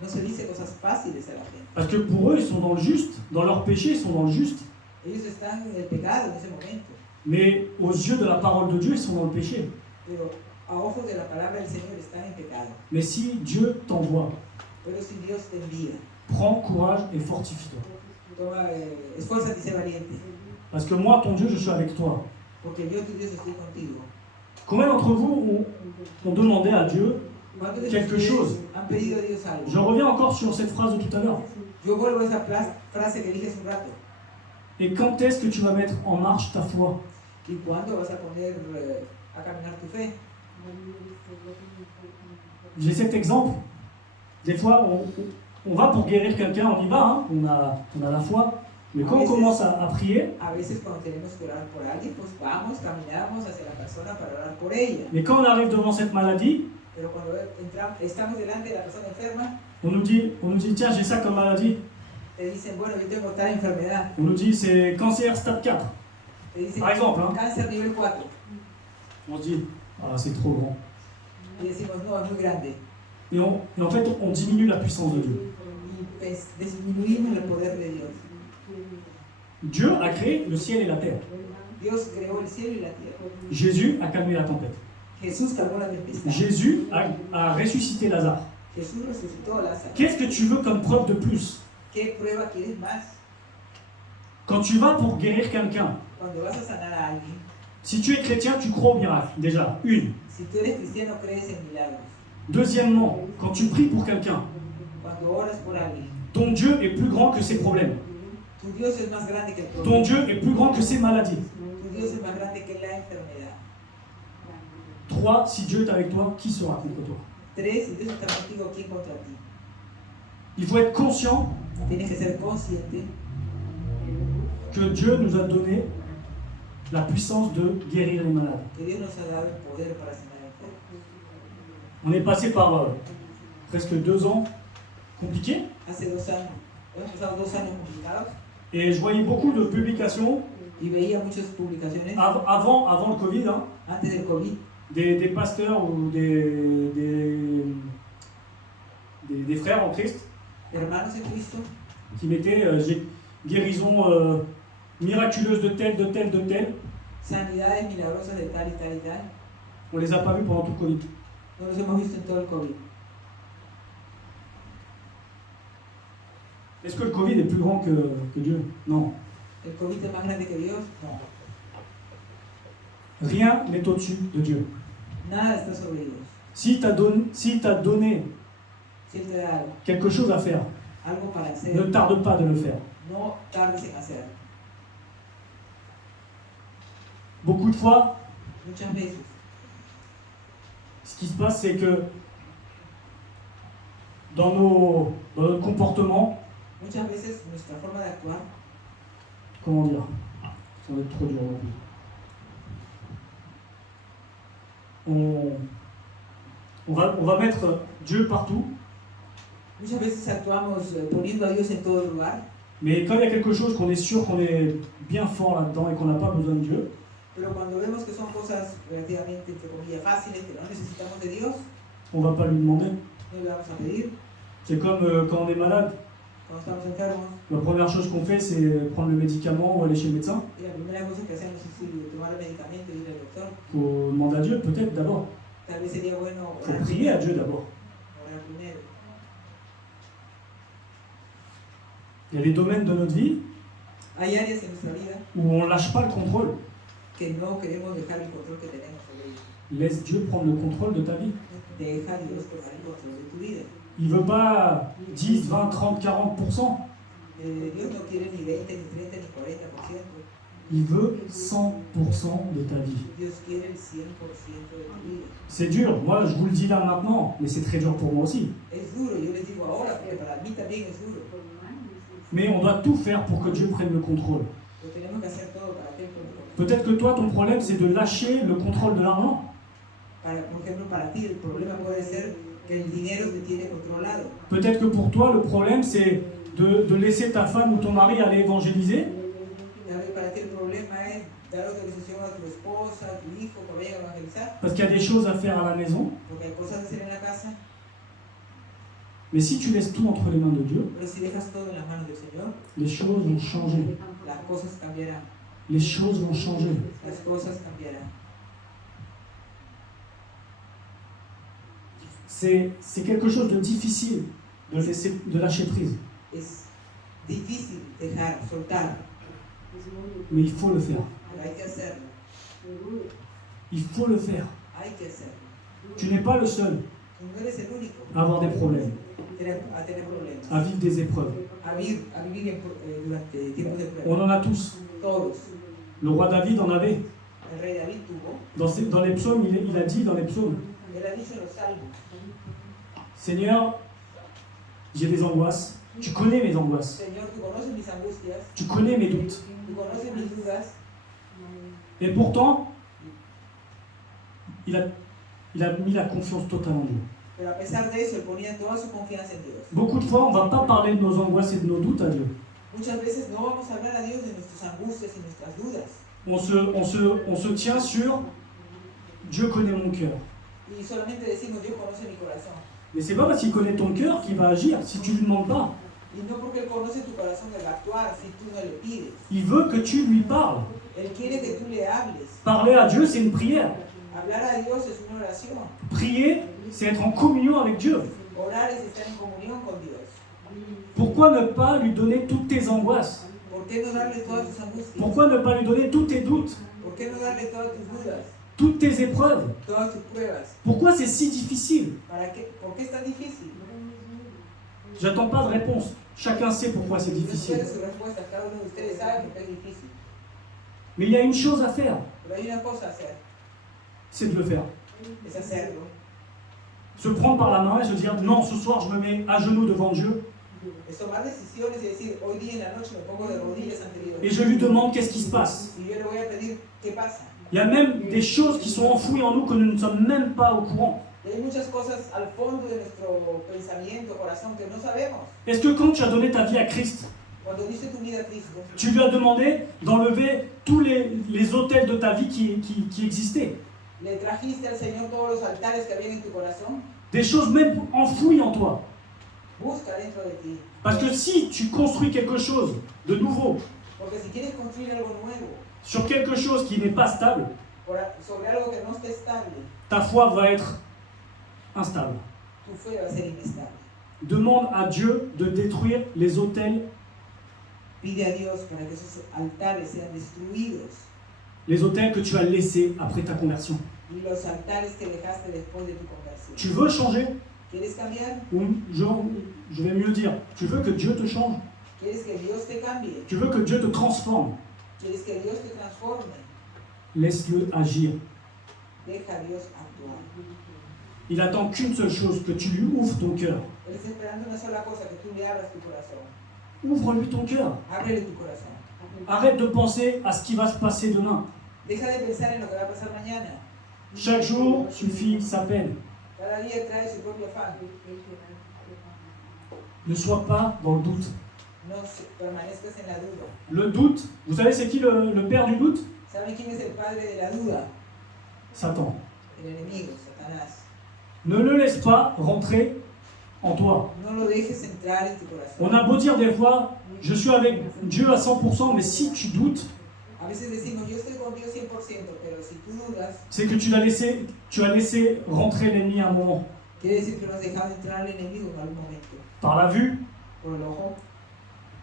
no se dice cosas fáciles a la gente. Parce que pour eux, ils sont dans le juste. Dans leur péché, ils sont dans le juste. Ellos están en el pecado en ese momento. Mais aux yeux de la parole de Dieu, ils sont dans le péché. Pero a ojos de la palabra del Señor están en pecado. Mais si Dieu t'envoie, Pero si Dios te envía, prends courage et fortifie-toi. toma, esfuérzate y sé valiente. Parce que moi, ton Dieu, je suis avec toi. Porque yo, tu Dios, estoy contigo. Combien d'entre vous ont demandé à Dieu ¿Cuántos de quelque ustedes chose? han pedido a Dios algo? Je reviens encore sur cette phrase de tout à l'heure. Yo vuelvo a esa frase que dije hace un rato. Et quand est-ce que tu vas mettre en marche ta foi? ¿Y cuándo vas a poner a caminar tu fe? J'ai cet exemple. Des fois, on va pour guérir quelqu'un, on y va, hein, on a la foi. Mais quand on commence à prier, A veces cuando tenemos que orar por alguien, pues vamos, caminamos hacia la persona para orar por ella. mais quand on arrive devant cette maladie, Pero cuando estamos delante de la persona enferma, on nous dit tiens, j'ai ça comme maladie. te dicen, bueno, yo tengo tal enfermedad. On nous dit c'est cancer stade 4. Te dicen, Par exemple, hein. cáncer nivel 4. On se dit ah, c'est trop grand. Y decimos, no, es muy grande. Et en fait, on diminue la puissance de Dieu. Y pues, disminuimos el poder de Dios. Dieu a créé le ciel et la terre. Dios creó el cielo y la tierra. Jésus a calmé la tempête. Jesús calmó la tempestad. Jésus a ressuscité Lazare. Jesús resucitó a Lázaro. Qu'est-ce que tu veux comme preuve de plus? ¿Qué prueba quieres más? Quand tu vas pour guérir quelqu'un, Cuando vas a sanar a alguien, si tu es chrétien, tu crois au miracle, déjà, une. si tú eres cristiano, crees en milagros. Deuxièmement, quand tu pries pour quelqu'un, Cuando cuando oras por alguien, Ton Dieu est plus grand que ses problèmes. tu Dios es más grande que el Ton problema. Dieu est plus grand que ses maladies. Tu Dios es más grande que la enfermedad. 3. Si Dieu est avec toi, qui sera contre toi? 3. Si Dios está contigo, ¿quién contra ti? Il faut être conscient Tienes que ser consciente que Dieu nous a donné la puissance de guérir les malades. que Dios nos ha dado el poder para sanar enfermos. On est passé par presque 2 ans compliqués Hace 2 años, hemos pasado 2 años complicados et je voyais beaucoup de publications y veía muchas publicaciones avant le Covid, hein, antes del COVID, des pasteurs ou des frères en Christ hermanos en Cristo, qui mettaient guérison miraculeuse de tel, de tel, de tel. sanidades milagrosas de tal y tal y tal. On les a pas vus pendant tout le Covid. No los hemos visto en todo el COVID. Est-ce que le Covid est plus grand que Dieu? Non. ¿El COVID es más grande que Dios? No. Rien n'est au-dessus de Dieu. Nada está sobre Dios. Si t'a donné Si Él te da quelque chose à faire, algo para hacer, ne tarde pas de le faire. no tardes en hacer. Beaucoup de fois, Muchas veces, ce qui se passe, c'est que dans notre comportement, muchas veces nuestra forma de actuar, comment dire, ça va être trop dur non plus. On va mettre Dieu partout, muchas veces actuamos poniendo a Dios en todo lugar, mais quand il y a quelque chose qu'on est sûr qu'on est bien fort là-dedans et qu'on n'a pas besoin de Dieu, pero cuando vemos que son cosas relativamente, entre comillas, fáciles, que no necesitamos de Dios, on ne va pas lui demander. no le vamos a pedir. C'est comme quand on est malade, Cuando estamos enfermos, la première chose qu'on fait, c'est prendre le médicament ou aller chez le médecin. y la primera cosa que hacemos es tomar el medicamento y ir al doctor. Il faut demander à Dieu, peut-être d'abord. Tal vez sería bueno Il faut orar prier à Dieu d'abord. orar primero. Il y a des domaines de notre vie Hay áreas en nuestra vida où on ne lâche pas le contrôle. que no queremos dejar el control que tenemos sobre ellos. Laisse Dieu prendre le contrôle de ta vie. Deja a Dios tomar el control de tu vida. Il ne veut pas 10, 20, 30, 40%. Dios no quiere ni 20, ni 30, ni 40%. Il veut 100% de ta vie. Dios quiere el 100% de tu vida. C'est dur. Moi, je vous le dis là maintenant, mais c'est très dur pour moi aussi. Es duro, yo les digo ahora, porque para mí también es duro. Mais on doit tout faire pour que Dieu prenne le contrôle. Lo tenemos que hacer todo para que Él tome el control. Peut-être que toi, ton problème, c'est de lâcher le contrôle de l'argent. Por ejemplo, para ti el problema puede ser que el dinero te tiene controlado. Peut-être que pour toi, le problème, c'est de laisser ta femme ou ton mari aller évangéliser. Tal vez para ti el problema es dar autorización a tu esposa, a tu hijo, que vayan a evangelizar, Parce qu'il y a des choses à faire à la maison. porque hay cosas que hacer en la casa. Mais si tu laisses tout entre les mains de Dieu, Pero si dejas todo en las manos del Señor, les choses vont changer. las cosas cambiarán. Les choses vont changer. Las cosas cambiarán. C'est quelque chose de difficile de lâcher prise. Es difícil dejar, soltar, Mais il faut le faire. pero hay que hacerlo. Il faut le faire. Hay que hacerlo. Tu n'es pas le seul Tú no eres el único à avoir des problèmes, a tener problemas, à vivre des épreuves. a vivir durante tiempos de On prueba. en a tous. Todos. Le roi David en avait. El rey David tuvo, Dans les psaumes, il a dit dans les psaumes, él ha dicho en los salmos, Seigneur, j'ai des angoisses. Tu connais mes angoisses. Señor, tú conoces mis angustias, Tu connais mes doutes. tú conoces mis dudas, Et pourtant, il a mis la confiance totale en Dieu. pero a pesar de eso, él ponía toda su confianza en Dios. Beaucoup de fois, on ne va pas parler de nos angoisses et de nos doutes à Dieu. Muchas veces no vamos a hablar a Dios de nuestras angustias y nuestras dudas. On se tient sur Dieu connaît mon cœur. Y solamente decimos, Dios conoce mi corazón. Mais c'est pas parce qu'il connaît ton cœur qu'il va agir si tu lui demandes pas. Y no porque Él conoce tu corazón, Él va a actuar si tú no le pides. Il veut que tu lui parles. Él quiere que tú le hables. Parler à Dieu, c'est une prière. Hablar a Dios es una oración. Prier, c'est être en communion avec Dieu. Orar es estar en comunión con Dios. Pourquoi ne pas lui donner toutes tes angoisses? ¿Por qué no darle todas tus angustias? Pourquoi ne pas lui donner tous tes doutes, ¿Por qué no darle todas tus dudas, toutes tes épreuves? todas tus pruebas? Pourquoi c'est si difficile? ¿Para qué? ¿Por qué es tan difícil? J'attends pas de réponse. Chacun sait pourquoi c'est No difficile. espere su respuesta. Cada uno de ustedes sabe que es difícil. Mais il y a une chose à faire, Pero hay una cosa a hacer. c'est de le faire. Es hacerlo. Se prendre par la main et se dire non, ce soir je me mets à genoux devant Dieu Es tomar decisiones y decir, hoy día en la noche me pongo de rodillas ante Dios. et je lui demande qu'est-ce qui se passe. Y yo le voy a pedir, ¿qué pasa? Il y a même des choses qui sont enfouies en nous que nous ne sommes même pas au courant. Y hay muchas cosas al fondo de nuestro pensamiento, corazón, que no sabemos. Est-ce que quand tu as donné ta vie à Christ, Cuando diste tu vida a Cristo, tu lui as demandé d'enlever tous les autels de ta vie qui existaient? le trajiste al Señor todos los altares que habían en tu corazón, Des choses même enfouies en toi. busca dentro de ti. Parce que si tu construis quelque chose de nouveau Porque si quieres construir algo nuevo sur quelque chose qui n'est pas stable, sobre algo que no esté estable, ta foi va être instable. tu fe va a ser inestable. Demande à Dieu de détruire les autels, Pide a Dios para que esos altares sean destruidos. les autels que tu as laissés après ta conversion. Y los altares que dejaste después de tu conversión. Tu veux changer? ¿Quieres cambiar? Ou je vais mieux dire, tu veux que Dieu te change? ¿Quieres que Dios te cambie? Tu veux que Dieu te transforme? ¿Quieres que Dios te transforme? Laisse-le agir. Deja a Dios actuar. Il attend qu'une seule chose, que tu lui ouvres ton cœur. Él está esperando una sola cosa, que tú le abras tu corazón. Ouvre-lui ton cœur. Ábrele tu corazón. Arrête de penser à ce qui va se passer demain. Deja de pensar en lo que va a pasar mañana. Chaque jour suffit sa peine. Cada día trae su propio afán. Ne sois pas dans le doute. No permanezcas en la duda. Le doute, vous savez c'est qui le père du doute? ¿Saben quién es el padre de la duda? Satan. El enemigo, Satanás. Ne le laisse pas rentrer en toi. No lo dejes entrar en tu corazón. On a beau dire des fois, je suis avec Dieu à 100%, mais si tu doutes, A veces decimos, yo estoy con Dios 100%, pero si tú dudas, c'est que tu as laissé rentrer l'ennemi à un moment. quiere decir que no has dejado entrar al enemigo en algún momento. Par la vue, Por el ojo,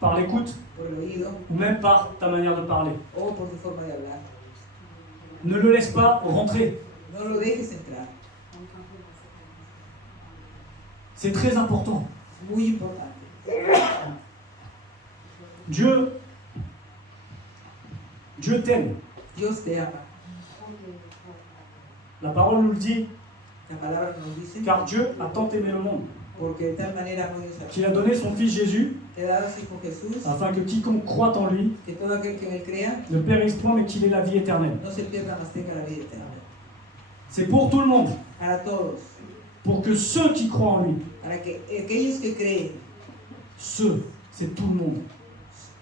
par l'écoute, por el oído ou même par ta manière de parler. o por tu forma de hablar. Ne le laisse pas rentrer. No lo dejes entrar. C'est très important. Es muy importante. Dieu t'aime. Dios te ama. La parole nous le dit, La palabra nos dice, car Dieu a tant aimé le monde porque de tal manera amó Dios a qu'il a donné son Fils Jésus, te ha dado a su Hijo Jesús, afin que quiconque croit en lui que todo aquel que en él crea ne périsse point, mais qu'il ait la vie éternelle. no se pierda, mas tenga la vida eterna. C'est pour tout le monde, Para todos, pour que ceux qui croient en lui, para que aquellos que creen, ceux, c'est tout le monde.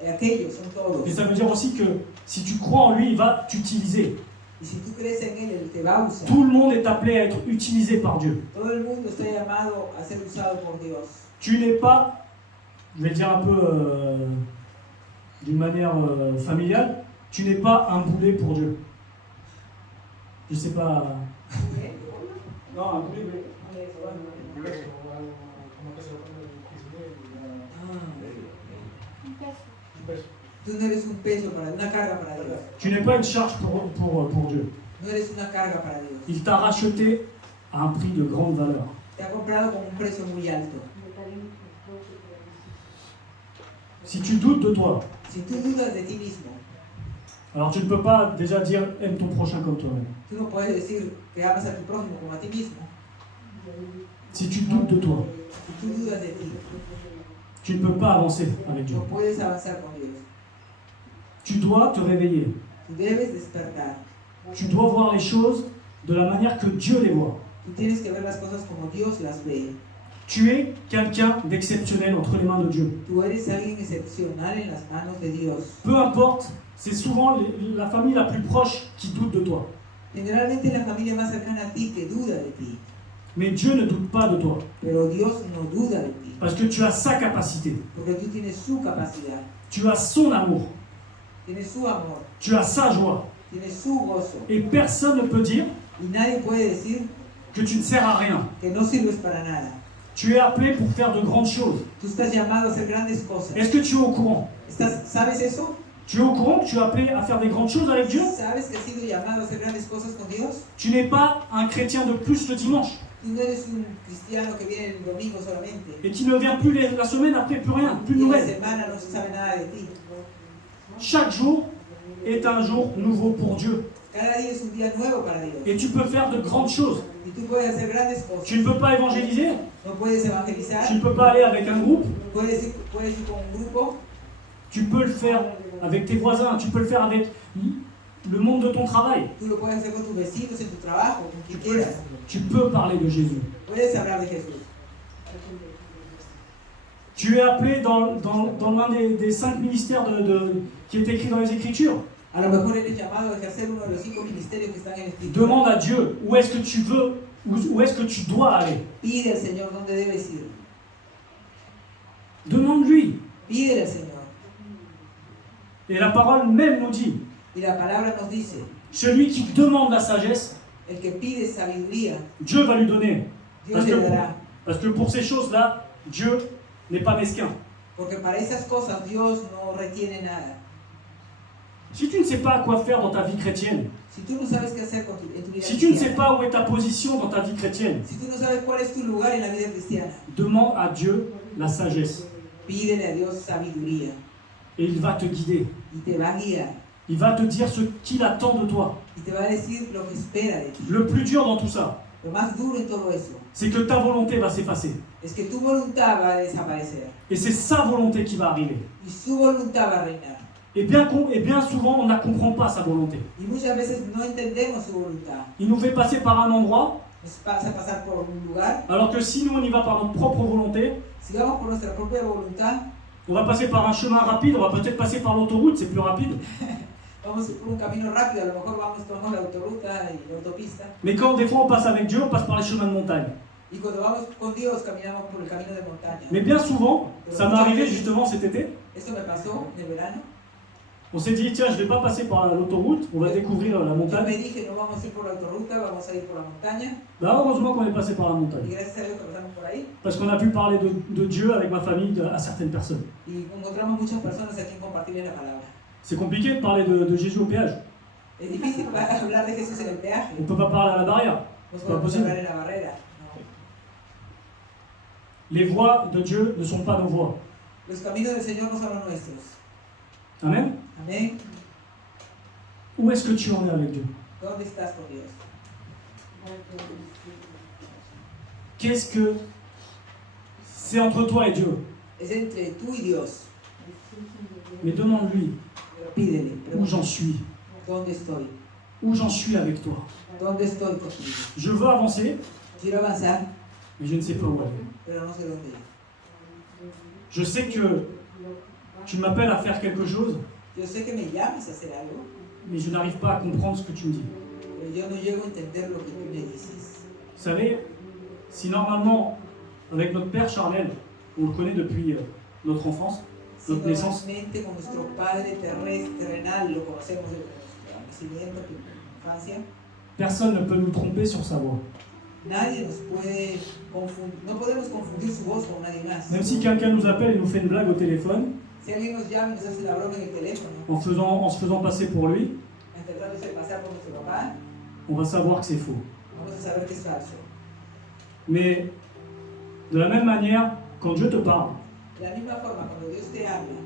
aquellos son todos. Et ça veut dire aussi que si tu crois en lui, il va t'utiliser. Y si tú crees en él, él te va a usar. Tout le monde est appelé à être utilisé par Dieu. Todo el mundo está llamado a ser usado por Dios. Tu n'es pas, je vais le dire un peu d'une manière familiale, tu n'es pas un boulet pour Dieu. Je sais pas. Non, un boulet. Tú no eres un peso una carga para Dios. Tu n'es pas une charge pour Dieu. No eres una carga para Dios. Il t'a racheté à un prix de grande valeur. Te ha comprado con un precio muy alto. Si tu doutes de toi, Si tú dudas de ti mismo, alors tu ne peux pas déjà dire aime ton prochain comme toi-même. tú no puedes decir que amas a tu prójimo como a ti mismo. Si tu doutes de toi, Si tú dudas de ti, tu ne peux pas avancer avec Dieu. no puedes avanzar con Dios. Tu dois te réveiller. Tú debes despertar. Tu dois voir les choses de la manière que Dieu les voit. Tú tienes que ver las cosas como Dios las ve. Tu es quelqu'un d'exceptionnel entre les mains de Dieu. Tú eres alguien excepcional en las manos de Dios. Peu importe, c'est souvent la famille la plus proche qui doute de toi. Generalmente la familia más cercana a ti que duda de ti. Mais Dieu ne doute pas de toi. Pero Dios no duda de ti. Parce que tu as sa capacité. Porque tú tienes su capacidad. Tu as son amour. Tienes su amor. Tu as sa joie. Tienes su gozo. Et personne ne peut dire Y nadie puede decir que tu ne sers à rien. que no sirves para nada. Tu es appelé pour faire de grandes choses. Tú estás llamado a hacer grandes cosas. Est-ce que tu es au courant? ¿Sabes eso? Tu es au courant que tu es appelé à faire des grandes choses avec Dieu? ¿Sabes que has sido llamado a hacer grandes cosas con Dios? Tu n'es pas un chrétien de plus le dimanche Tú no eres un cristiano que viene el domingo solamente. et qui ne vient plus la semaine après, plus rien, plus de Y en la nouvelles. semana no se sabe nada de ti. Chaque jour est un jour nouveau pour Dieu. Cada día es un día nuevo para Dios. Et tu peux faire de grandes choses. Y tú puedes hacer grandes cosas. Tu ne peux pas évangéliser, No puedes evangelizar. tu ne peux pas aller avec un groupe, Puedes ir con un grupo. tu peux le faire avec tes voisins, tu peux le faire avec le monde de ton travail. Tú lo puedes hacer con tus vecinos, en tu trabajo, con quien quieras. Tu peux parler de Jésus. Puedes hablar de Jesús. Tu es appelé dans l'un des 5 ministères qui est écrit dans les Écritures. A lo mejor eres llamado a ejercer uno de los 5 ministerios que están en el Espíritu. Demande à Dieu où est-ce que tu veux, où est-ce que tu dois aller. Pide al Señor dónde debes ir. Demande-lui. Pídele al Señor. Et la parole même nous dit, Y la palabra nos dice, celui qui demande la sagesse, el que pide sabiduría, Dieu va lui donner. Dios le dará. Parce que pour ces choses-là, Dieu n'est pas mesquin. Porque para esas cosas Dios no retiene nada. Si tu ne sais pas quoi faire dans ta vie chrétienne, Si tú no sabes qué hacer en tu vida si tu ne sais cristiana, pas où est ta position dans ta vie chrétienne, si tú no sabes cuál es tu lugar en la vida cristiana, demande à Dieu la sagesse. pídele a Dios sabiduría Et il va te guider. y te va a guiar Il va te dire ce qu'il attend de toi. y te va a decir lo que espera de ti. Le plus dur dans tout ça, Lo más duro en todo eso c'est que ta volonté va s'effacer. es que tu voluntad va a desaparecer Et c'est sa volonté qui va arriver. y su voluntad va a reinar. Et bien souvent, on ne comprend pas sa volonté. Y muchas veces no entendemos su voluntad. Il nous fait passer par un endroit, Nos pasa pasar por un lugar. alors que si nous on y va par notre propre volonté, Si vamos por nuestra propia voluntad, on va passer par un chemin rapide, on va peut-être passer par l'autoroute, c'est plus rapide. vamos por un camino rápido, a lo mejor tomamos la autoruta y la autopista. Mais quand des fois on passe avec Dieu, on passe par les chemins de montagne. Y cuando vamos con Dios, caminamos por el camino de montaña. Mais bien souvent, ça m'est arrivé justement cet été, Esto me pasó en el verano. on s'est dit, tiens, je ne vais pas passer par l'autoroute, on va découvrir la Yo montagne. me dije, no vamos a ir por la autoruta, vamos a ir por la montaña. Là, heureusement qu'on est passé par la Y montagne. gracias a Dios que pasamos por ahí. Parce qu'on a pu parler de Dieu avec ma famille à certaines personnes. Y encontramos muchas personas a quien compartirles la palabra. C'est compliqué de parler de Jésus au péage. Es difícil hablar de Jesús en el peaje. On ne peut pas parler à la barrière. No C'est pas podemos possible. hablar en la barrera. No. Les voies de Dieu ne sont pas nos voies. Los caminos del Señor no son los nuestros. Amen. Amén. Où est-ce que tu en es avec Dieu? ¿Dónde estás con Dios? Qu'est-ce que c'est entre toi et Dieu? Es entre tú y Dios. Mais demande-lui Pero pídele, où j'en pregúntale, suis. ¿dónde estoy? Où j'en suis avec toi. ¿Dónde estoy contigo? Je veux avancer, Quiero avanzar, mais je ne sais pas où aller. pero no sé dónde ir. Je sais que tu m'appelles à faire quelque chose, Yo sé que me llamas a hacer algo, mais je n'arrive pas à comprendre ce que tu me dis. pero yo no llego a entender lo que tú me dices. Vous savez, si normalement, avec notre père Charnel, on le connaît depuis notre enfance, Si notre naissance, normalmente con nuestro Padre terrenal lo conocemos desde nuestro nacimiento, infancia, personne ne peut nous tromper sur sa voix. nadie nos puede confundir, no podemos confundir su voz con nadie más. Même si quelqu'un nous appelle et nous fait une blague au téléphone, Si alguien nos llama y nos hace la broma en el teléfono, en se faisant passer pour lui, tratándose de pasar por nuestro papá, on va savoir que c'est faux. vamos a saber que es falso. Mais de la même manière, quand Dieu te parle, De la misma forma, cuando Dios te habla,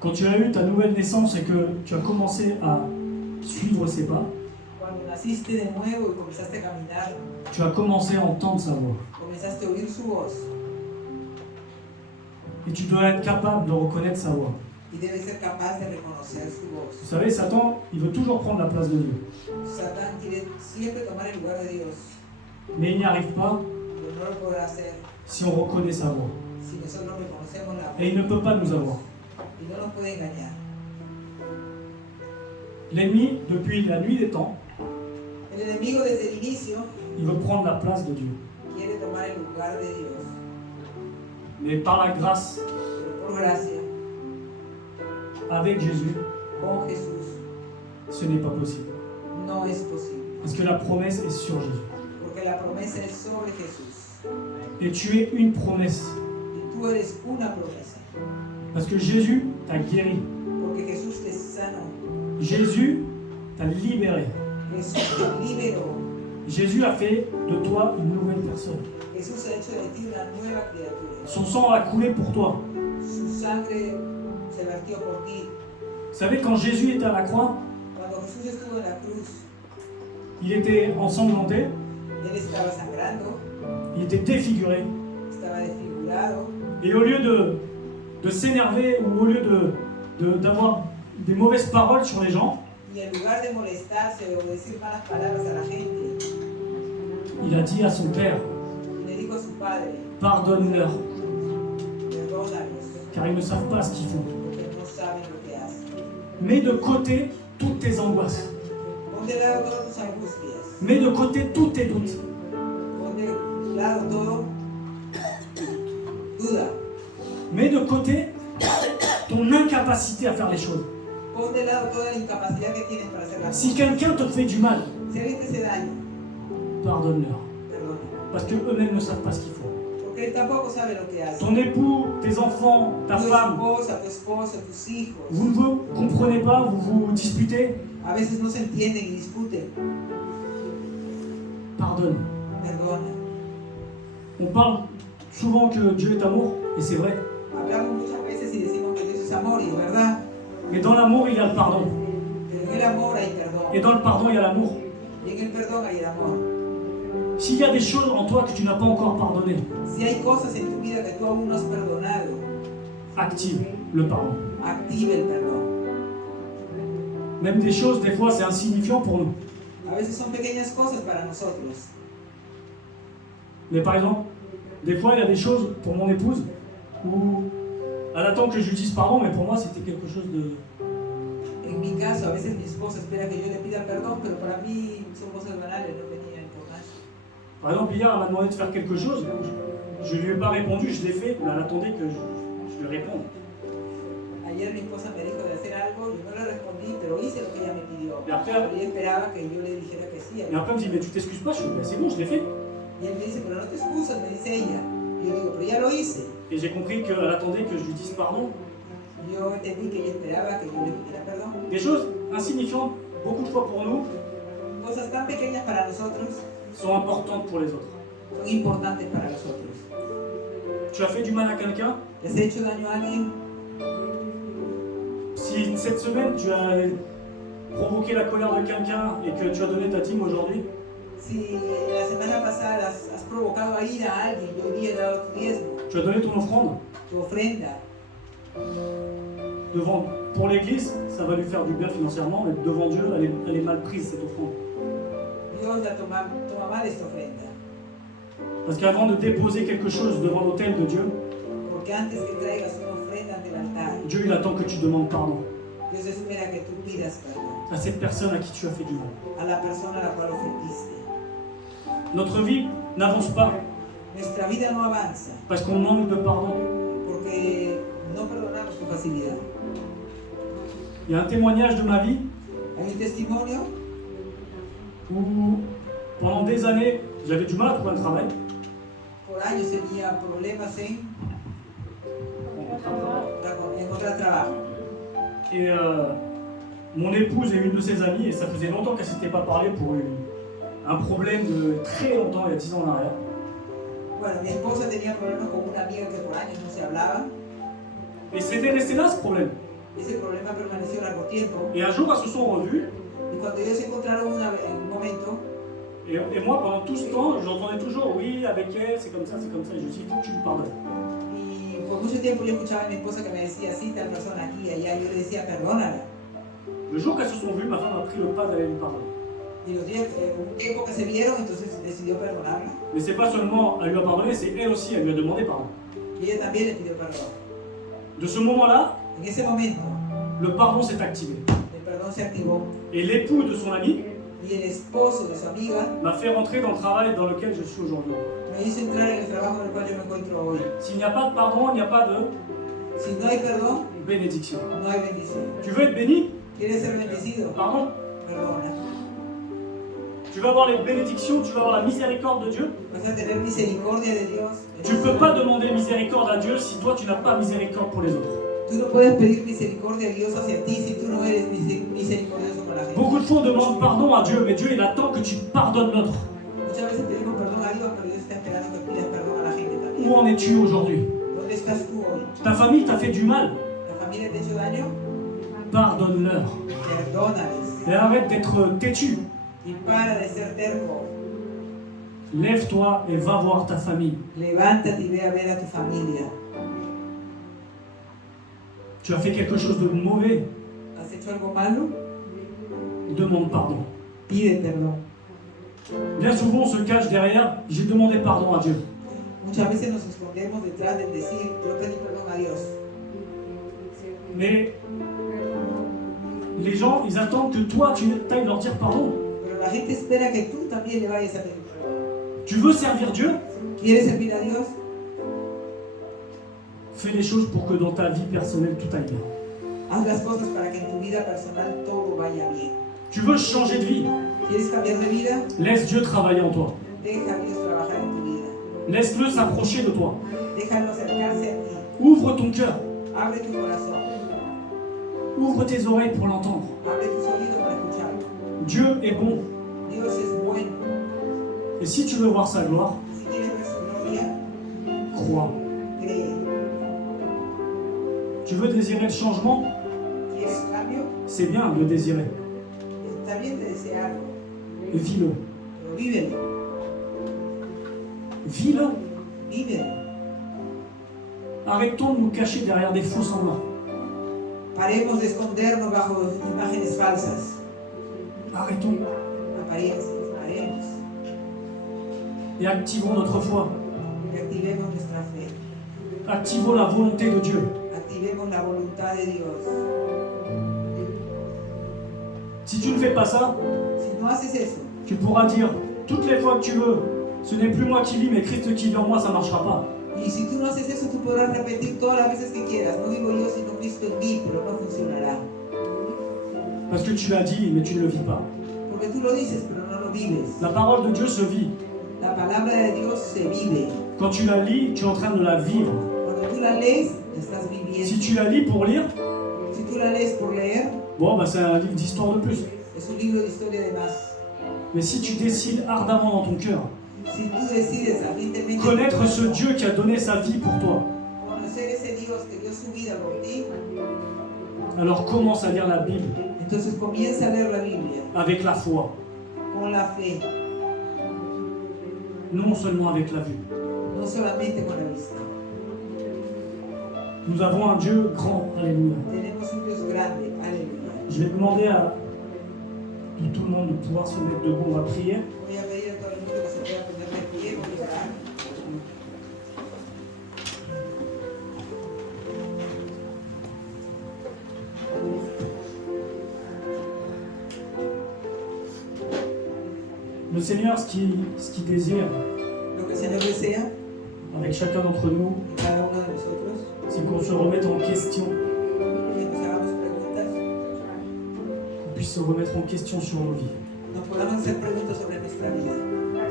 quand tu as eu ta nouvelle naissance et que tu as commencé à suivre ses pas, cuando naciste de nuevo y comenzaste a caminar, tu as commencé à entendre sa voix. comenzaste a oír su voz Et tu dois être capable de reconnaître sa voix. y debes ser capaz de reconocer su voz. Vous savez, Satan, il veut toujours prendre la place de Dieu. Satán quiere siempre tomar el lugar de Dios, Mais il n'y arrive pas pero no lo podrá hacer si on reconnaît sa voix. si nosotros reconocemos la voz Et il ne peut pas nous avoir. y no nos puede engañar. L'ennemi, depuis la nuit des temps, El enemigo desde el inicio il veut prendre la place de Dieu. quiere tomar el lugar de Dios, Mais par la grâce, pero por gracia, avec Jésus, con Jesús, ce n'est pas possible. no es posible, Parce que la promesse est sur Jésus. porque la promesa es sobre Jesús Et tu es une promesse. y tú eres una promesa, Parce que Jésus t'a guéri. porque Jésus t'a libéré. Jesús te liberó. Jésus a fait de toi une nouvelle personne. Jesús ha hecho de ti una nueva criatura. Son sang a coulé pour toi. Su sangre se vertió por ti. Vous savez, quand Jésus était à la croix, Cuando Jesús estuvo en la cruz, il était ensanglanté, él estaba sangrando, il était défiguré. estaba desfigurado. Et au lieu de s'énerver ou au lieu d'avoir des mauvaises paroles sur les gens, Y en lugar de molestarse o decir malas palabras a la gente, il a dit à son Père, le dijo a su padre, pardonne-leur, perdónalos, car ils ne savent pas ce qu'ils font. porque no saben lo que hacen. Mets de côté toutes tes angoisses. Pon de lado todas tus angustias, Mets de côté tous tes doutes. pon de lado todo duda, Mets de côté ton incapacité à faire les choses. pon de lado toda la incapacidad que tienes para hacer las Si cosas. quelqu'un te fait du mal, Si alguien te hace daño, pardonne-leur. perdona, Parce qu'eux-mêmes ne savent pas ce qu'ils font. porque él tampoco sabe lo que hace. Ton époux, tes enfants, ta Tu femme, esposa, tu esposo, tus hijos, vous ne vous comprenez pas, vous vous disputez, a veces no se entienden y discuten. pardonne. Perdona. On parle souvent que Dieu est amour, et c'est vrai. Hablamos muchas veces y decimos que Dios es amor, y es verdad. Mais dans l'amour, il y a le pardon. Pero en el amor hay perdón. Et dans le pardon, il y a l'amour. Y en el perdón hay el amor. S'il y a des choses en toi que tu n'as pas encore pardonnées, Si hay cosas en tu vida que tú aún no has perdonado, active le pardon. active el perdón. Même des choses, des fois, c'est insignifiant pour nous. A veces son pequeñas cosas para nosotros. Mais par exemple, des fois, il y a des choses pour mon épouse où elle attend que je lui dise pardon, mais pour moi, c'était quelque chose de... En mi caso, a veces mi esposa espera que yo le pida perdón, pero para mí son cosas banales, no tenían importancia. Par exemple, hier, elle m'a demandé de faire quelque chose. Je ne lui ai pas répondu, je l'ai fait. Mais elle attendait que je lui réponde. Ayer mi esposa me dijo de hacer algo, yo no le respondí, pero hice lo que ella me pidió. Y après- Pero ella esperaba que yo le dijera que sí. Et après, elle me dit, mais tu t'excuses pas? Je dis, c'est bon, je l'ai fait. Y él me dice, pero no te excusas, me dice ella. Y yo digo, pero ya lo hice. Et j'ai compris qu'elle attendait que je lui dise pardon. Yo entendí que ella esperaba que yo le pidiera perdón. Des choses insignifiantes, beaucoup de fois pour nous, Cosas tan pequeñas para nosotros sont importantes pour les autres. son importantes para nosotros. Tu as fait du mal à quelqu'un? ¿Les he hecho daño a alguien? Si cette semaine, tu as provoqué la colère de quelqu'un et que tu as donné ta dîme aujourd'hui, Si la semana pasada has provocado a ira a alguien y hoy día he dado tu diezmo, tu as donné ton offrande, tu ofrenda, pour l'église, ça va lui faire du bien financièrement, mais devant Dieu, elle est mal prise, cette offrande. Dios la toma mal esta ofrenda. Parce qu'avant de déposer quelque chose devant l'autel de Dieu, Porque antes que traigas una ofrenda ante el altar, Dieu il attend que tu demandes pardon Dios espera que tú pidas perdón à cette personne à qui tu as fait du mal. a la persona a la cual ofendiste. Notre vie n'avance pas Nuestra vida no avanza parce qu'on manque de pardon. porque no perdonamos con facilidad. Il y a un témoignage de ma vie Hay un testimonio où pendant des années, j'avais du mal à trouver un travail. por años tenía problemas en encontrar trabajo. Et mon épouse et une de ses amies, et ça faisait longtemps qu'elle ne s'était pas parlé pour un problème de très longtemps, il y a 10 ans en arrière. Bueno, mi esposa tenía problemas con una amiga que por años no se hablaban. Et c'était resté là ce problème. Ese problema permaneció largo tiempo. Et un jour, elles se sont revues, Y cuando ellos se encontraron en un momento, et moi pendant tout ce temps, j'entendais toujours oui, avec elle, c'est comme ça, et je me dis, il faut que tu lui pardonnes. y por mucho tiempo yo escuchaba a mi esposa que me decía así, tal persona aquí y allá, y yo le decía, perdónala. Le jour qu'elles se sont vues, ma femme a pris le pas d'aller lui pardonner. Y los días, un tiempo que se vieron, entonces decidió perdonarla. Mais c'est pas seulement elle lui a pardonné, c'est elle aussi, elle lui a demandé pardon. Y ella también le pidió perdón. De ce moment-là, En ese momento, le pardon s'est activé. el perdón se activó Et l'époux de son ami y el esposo de su amiga m'a fait rentrer dans le travail dans lequel je suis aujourd'hui. me hizo entrar en el trabajo en el cual yo me encuentro hoy. S'il n'y a pas de pardon, il n'y a pas de Si no hay perdón, bénédiction. no hay bendición. Tu veux être béni? ¿Quieres ser bendecido? Pardon. Perdona. Tu vas avoir les bénédictions, tu vas avoir la miséricorde de Dieu. Vas a tener misericordia de Dios. Tu ne peux pas demander miséricorde à Dieu si toi tu n'as pas miséricorde pour les autres. Tú no puedes pedir misericordia a Dios hacia ti si tú no eres misericordioso con la gente. Beaucoup de fois, on demande pardon à Dieu, mais Dieu, il attend que tu pardonnes l'autre. Muchas veces pedimos perdón a Dios, pero Dios está esperando que pidas perdón a la gente también. Où en es-tu aujourd'hui? ¿Dónde estás tú hoy? Ta famille t'a fait du mal. ¿La familia te ha hecho daño? Pardonne-leur. Perdónales. Et arrête d'être têtu. Y para de ser terco. Lève-toi et va voir ta famille. Levántate y ve a ver a tu familia. Tu as fait quelque chose de mauvais. ¿Has hecho algo malo? Demande pardon. Pide perdón. Bien souvent, on se cache derrière « j'ai demandé pardon à Dieu ». Muchas veces nos escondemos detrás de decir, yo pedí perdón a Dios. Mais les gens, ils attendent que toi, tu ailles leur dire pardon. Pero la gente espera que tú también le vayas a pedir perdón. Tu veux servir Dieu? ¿Quieres servir a Dios? Fais les choses pour que dans ta vie personnelle, tout aille bien. Haz las cosas para que en tu vida personal todo vaya bien. Tu veux changer de vie? ¿Quieres cambiar de vida? Laisse Dieu travailler en toi. Deja a Dios trabajar en tu vida. Laisse-le s'approcher de toi. Déjalo acercarse a ti. Ouvre ton cœur. Abre tu corazón. Ouvre tes oreilles pour l'entendre. Abre tus oídos para escucharlo. Dieu est bon. Dios es bueno. Et si tu veux voir sa gloire, Si quieres ver su gloria, crois. cree. Tu veux désirer le changement? ¿Quieres cambio? C'est bien de désirer. Está bien de desearlo, Vis-le. pero vívelo. Vis-le. Vívelo. Arrêtons de nous cacher derrière des faux semblants. Paremos de escondernos bajo imágenes falsas. Arrêtons. Apariencias. Paremos. Et activons notre foi. Y activemos nuestra fe. Activons la volonté de Dieu. Activemos la voluntad de Dios. Si tu ne fais pas ça, Si no haces eso, tu pourras dire toutes les fois que tu veux, ce n'est plus moi qui vis, mais Christ qui vit en moi, ça ne marchera pas. y si tú no haces eso, tú podrás repetir todas las veces que quieras. No vivo yo, sino Cristo en mí, pero no funcionará. Parce que tu l'as dit, mais tu ne le vis pas. Porque tú lo dices, pero no lo vives. La parole de Dieu se vit. La palabra de Dios se vive. Quand tu la lis, tu es en train de la vivre. Cuando tú la lees, la estás viviendo. Si tu la lis pour lire, Si tú la lees por leer, bon, bah, c'est un livre d'histoire de plus. es un libro de historia de más. Mais si tu décides ardemment dans ton cœur, Si tú decides ardientemente connaître ce Dieu qui a donné sa vie pour toi, conocer ese Dios que dio su vida por ti, alors commence à lire la Bible entonces comienza a leer la Biblia avec la foi, con la fe, non seulement avec la vue. no solamente con la vista. Nous avons un Dieu grand, alléluia. Tenemos un Dios grande, aleluya. Je vais demander à tout le monde de pouvoir se mettre debout, on va prier. Voy a pedir a todo el mundo que se pueda poner de pie, vamos a orar. Le Seigneur, ce qu'il désire Lo que el Señor desea avec chacun d'entre nous, en cada uno de nosotros, c'est qu'on se remette en question, que nos hagamos preguntas, qu'on puisse se remettre en question sur nos vies. nos podamos hacer preguntas sobre nuestra vida.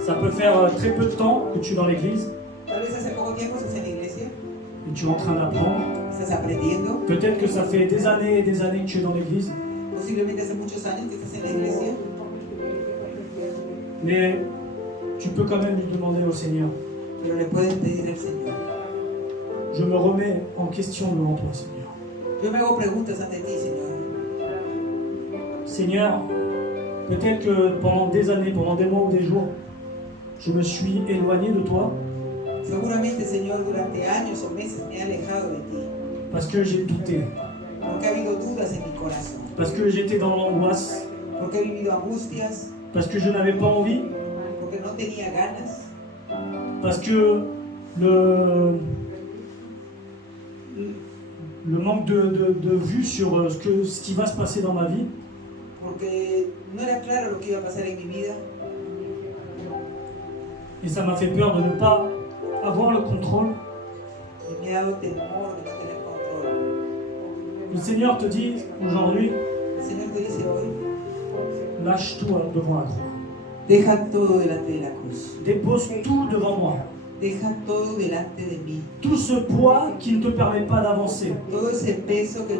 Ça peut faire très peu de temps que tu es dans l'église Tal vez hace poco tiempo estás en la iglesia, et tu es en train d'apprendre. estás aprendiendo, Peut-être que ça fait des années et des années que tu es dans l'église, posiblemente hace muchos años que estás en la iglesia, mais tu peux quand même lui demander au Seigneur. pero le puedes pedir al Señor. Je me remets en question devant toi, Seigneur. Yo me hago preguntas ante ti, Señor. Seigneur, peut-être que pendant des années, pendant des mois ou des jours, je me suis éloigné de toi Seguramente, Señor, durante años o meses me he alejado de ti, parce que j'ai douté, porque ha habido dudas en mi corazón, parce que j'étais dans l'angoisse, porque he vivido angustias, parce que je n'avais pas envie, porque no tenía ganas, parce que le manque de vue sur ce qui va se passer dans ma vie, porque no era claro lo que iba a pasar en mi vida et ça m'a fait peur de ne pas avoir le contrôle. y me ha dado temor de no tener control. Le Seigneur te dit aujourd'hui, El Señor te dice hoy, lâche tout devant la croix. deja todo delante de la cruz, Dépose tout devant moi. Deja todo delante de mí. Tout ce poids qui ne te permet pas d'avancer. Todo ese peso que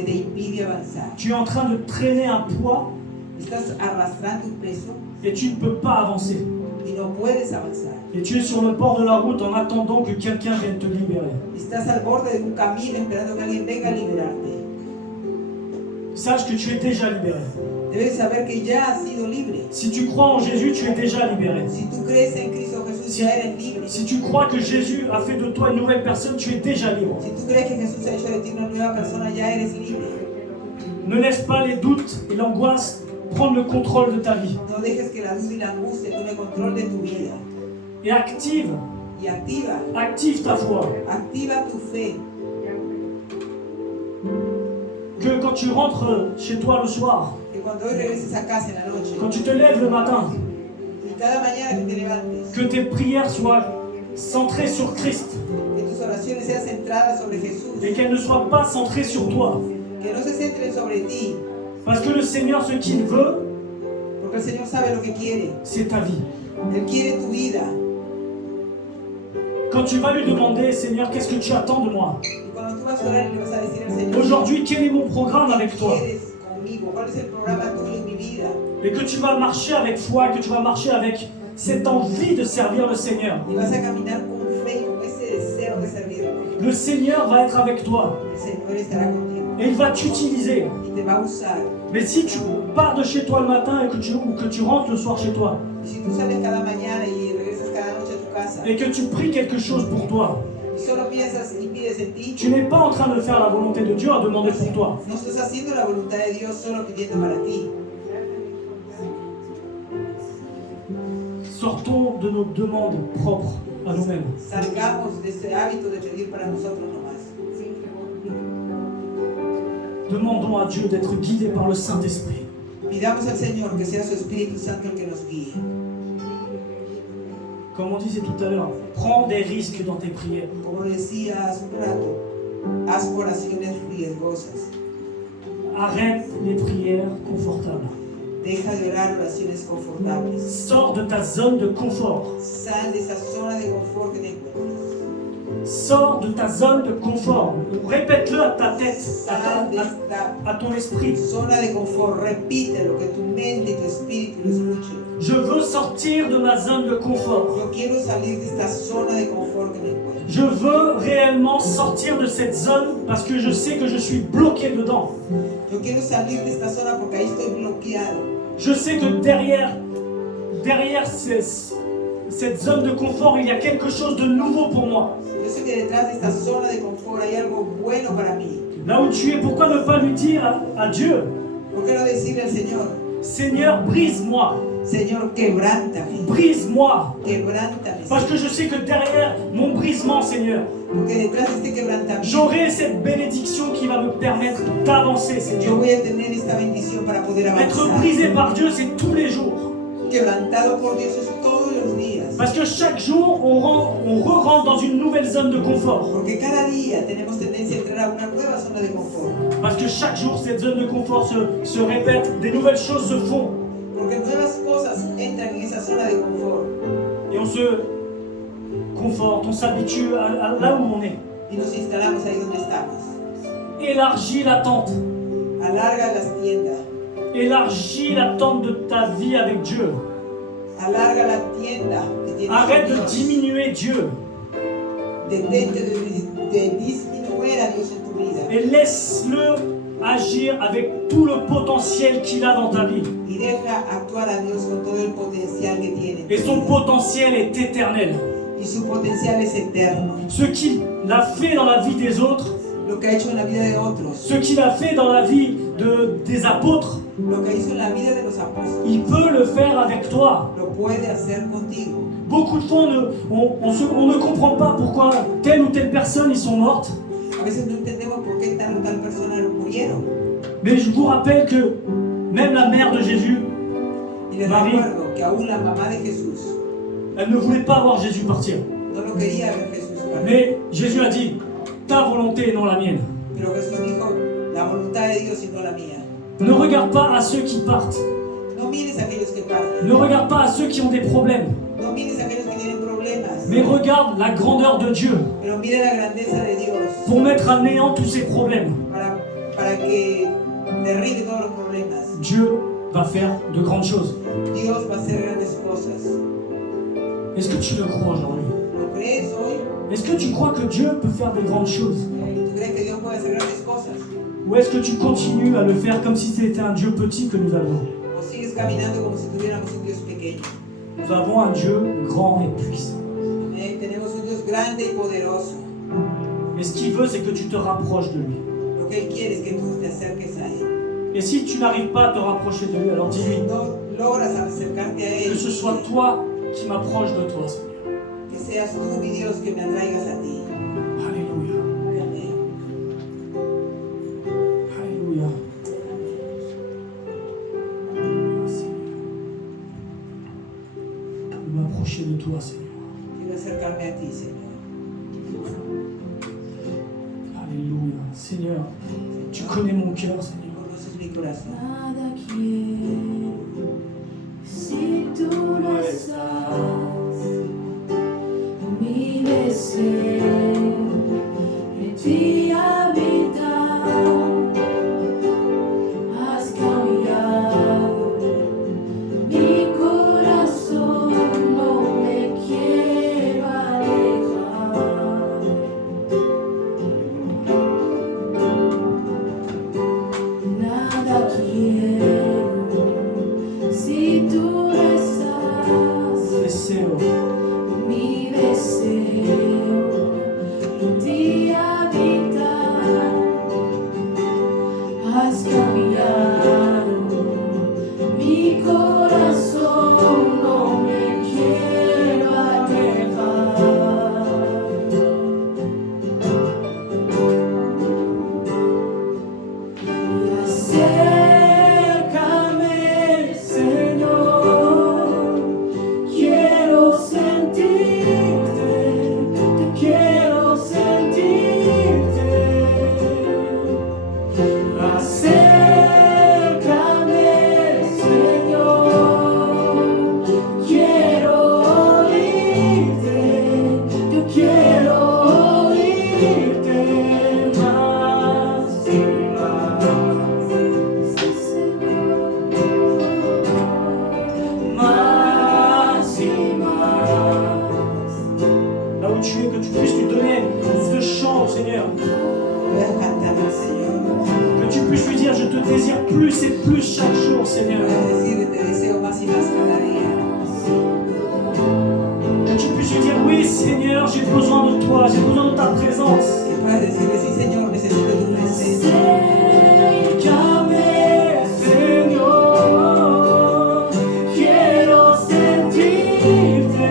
te impide avanzar. Tu es en train de traîner un poids Estás arrastrando un peso et tu ne peux pas avancer. y no puedes avanzar. Et tu es sur le bord de la route en attendant que quelqu'un vienne te libérer. Estás al borde de un camino esperando que alguien venga a liberarte. Sache que tu es déjà libéré. Debes saber que ya has sido libre. Si tu crois en Jésus, tu es déjà libéré. Si tú crees en Cristo Jesús, ya eres libre. Si tu crois que Jésus a fait de toi une nouvelle personne, tu es déjà libre. Si tú crees que Jesús ha hecho de ti una nueva persona, ya eres libre. Ne laisse pas les doutes et l'angoisse prendre le contrôle de ta vie. No dejes que la duda y la angustia tomen control de tu vida. Et active Y active ta foi. activa tu fe. Que quand tu rentres chez toi le soir, Que cuando hoy regreses a casa en la noche, quand tu te lèves le matin, y cada mañana que te levantes, que tes prières soient centrées sur Christ que tus oraciones sean centradas sobre Jesús. et qu'elles ne soient pas centrées sur toi. Que no se centren sobre ti, Parce que le Seigneur, ce qu'il veut, porque el Señor sabe lo que quiere. c'est ta vie. Él quiere tu vida. Quand tu vas lui demander, Seigneur, qu'est-ce que tu attends de moi? Y cuando tú vas a orar y le vas a decir al Señor, Aujourd'hui, quel est mon programme avec ¿qué toi? quieres conmigo? ¿Cuál es el programa tuyo en mi vida? Et que tu vas marcher avec foi, que tu vas marcher avec cette envie de servir le Seigneur. Y vas a caminar con fe y con ese deseo de servirlo. Le Seigneur va être avec toi El Señor estará contigo et il va t'utiliser. y te va a usar. Mais si tu pars de chez toi le matin et que tu rentres le soir chez toi Y si tú sales cada mañana y regresas cada noche a tu casa et que tu pries quelque chose pour toi, y solo piensas y pides en ti, tu n'es pas en train de faire la volonté de Dieu à demander pour toi. no estás haciendo la voluntad de Dios solo pidiendo para ti. Sortons de nos demandes propres à nous-mêmes. Salgamos de ese hábito de pedir para nosotros nomás. Demandons à Dieu d'être guidés par le Saint-Esprit. Pidamos al Señor que sea su Espíritu Santo el que nos guíe. Comme on disait tout à l'heure, prends des risques dans tes prières. Como decía hace un rato, haz oraciones riesgosas. Arrête les prières confortables. Deja de orar oraciones confortables. Sors de ta zone de confort. Sal de esa zona de confort que te encuentras. Sors de ta zone de confort. Répète-le à ta tête, Sal de esta à ton esprit. zona de confort. Repítelo, que tu mente y tu espíritu lo escuchen. Je veux sortir de ma zone de confort. Yo quiero salir de esta zona de confort que me encuentro. Je veux réellement sortir de cette zone parce que je sais que je suis bloqué dedans. Yo quiero salir de esta zona porque ahí estoy bloqueado. Je sais que derrière cette zone de confort, il y a quelque chose de nouveau pour moi. Yo sé que detrás de esta zona de confort hay algo bueno para mí. Là où tu es, pourquoi ne pas lui dire à Dieu, ¿Por qué no decirle al Señor, Seigneur, brise-moi, Señor, quebrántame, brise-moi. quebrántame? Parce que je sais que derrière mon brisement, Seigneur, Porque detrás de este quebrantamiento j'aurai cette bénédiction qui va me permettre d'avancer, yo Seigneur. voy a tener esta bendición para poder Être avanzar. brisé par Dieu, c'est tous les jours. Quebrantado por Dios es todos los días. Parce que chaque jour, on re-rentre dans une nouvelle zone de confort. Porque cada día tenemos tendencia a entrar a una nueva zona de confort. Parce que chaque jour, cette zone de confort se répète, des nouvelles choses se font. Porque nuevas cosas entran en esa zona de confort. Et on se conforte, on s'habitue à là où on est. Y nos instalamos ahí donde estamos. Élargis la tente. Alarga las tiendas. Élargis la tente de ta vie avec Dieu. Alarga la tienda que tienes Arrête con de Dios. diminuer Dieu. Detente de disminuir a Dios en tu vida. Et laisse-le agir avec tout le potentiel qu'il a dans ta vie. Y deja actuar a Dios con todo el potencial que tiene. en Et tu son vida. potentiel est éternel. Y su potencial es eterno. Ce qu'il a fait dans la vie des autres, Lo que ha hecho en la vida de otros, ce qu'il a fait dans la vie des apôtres, lo que hizo en la vida de los apóstoles, il peut le faire avec toi. lo puede hacer contigo. Beaucoup de fois, on ne comprend pas pourquoi telle ou telle personne, ils sont mortes. A veces no entendemos por qué tal o tal persona murieron. Mais je vous rappelle que même la mère de Jésus, Y les Marie, recuerdo que aún la mamá de Jesús elle ne voulait pas voir Jésus partir. no lo quería ver Jesús partir. Mais Jésus a dit, ta volonté et non la mienne. Pero Jesús dijo, la voluntad de Dios y no la mía. Ne regarde pas à ceux qui partent. No mires a aquellos que parten. Ne regarde pas à ceux qui ont des problèmes. No mires a aquellos que tienen problemas. Mais regarde la grandeur de Dieu Pero mire la grandeza de Dios pour mettre à néant tous ces problèmes. para que derribe todos los problemas. Dieu va faire de grandes choses. Dios va a hacer grandes cosas. Est-ce que tu le crois aujourd'hui? ¿Lo crees hoy? Est-ce que tu crois que Dieu peut faire de grandes choses? ¿Tú crees que Dios puede hacer grandes cosas? Ou est-ce que tu continues à le faire comme si c'était un Dieu petit que nous avons? ¿O sigues caminando como si tuviéramos un Dios pequeño? Nous avons un Dieu grand et puissant. Tenemos un Dios grande y poderoso. Et ce qu'il veut, c'est que tu te rapproches de lui. Lo que Él quiere es que tú te acerques a Él. Et si tu n'arrives pas à te rapprocher de lui, alors dis-lui Si no logras acercarte a Él, que ce soit toi qui m'approche de toi, Seigneur. que seas tú, mi Dios, que me atraigas a ti. Alléluia. Amén. Alléluia. Je veux m'approcher de toi, Seigneur. Quiero acercarme a ti, Señor. Alléluia. Seigneur, tu connais mon cœur, Seigneur. Conoces mi corazón. Nada quiero si tú no estás. Mi deseo en ti habitar. Has cambiado mi corazón, no me quiero alejar. Nada quiero si tú no estás. Deseo. Mi deseo en ti habitar. Has cambiado mi corazón, no me quiero alejar. Y acércame, Señor, quiero sentirte, te quiero sentirte. Acércame, Señor, quiero oírte, yo quiero oírte más y más. Sí, Señor, más y más. Là où tu es, que tu puisses lui donner ce chant au Seigneur. Puedes cantar al Señor. Que tu puisses lui dire, je te désire plus et plus chaque jour, Seigneur. Puedes decir, te deseo más y más cada día. Que tu puisses lui dire, oui Seigneur, j'ai besoin de toi, j'ai besoin de ta présence. Que puedas decirle, sí, Señor, necesito tu presencia. Acércame, Señor, quiero sentirte,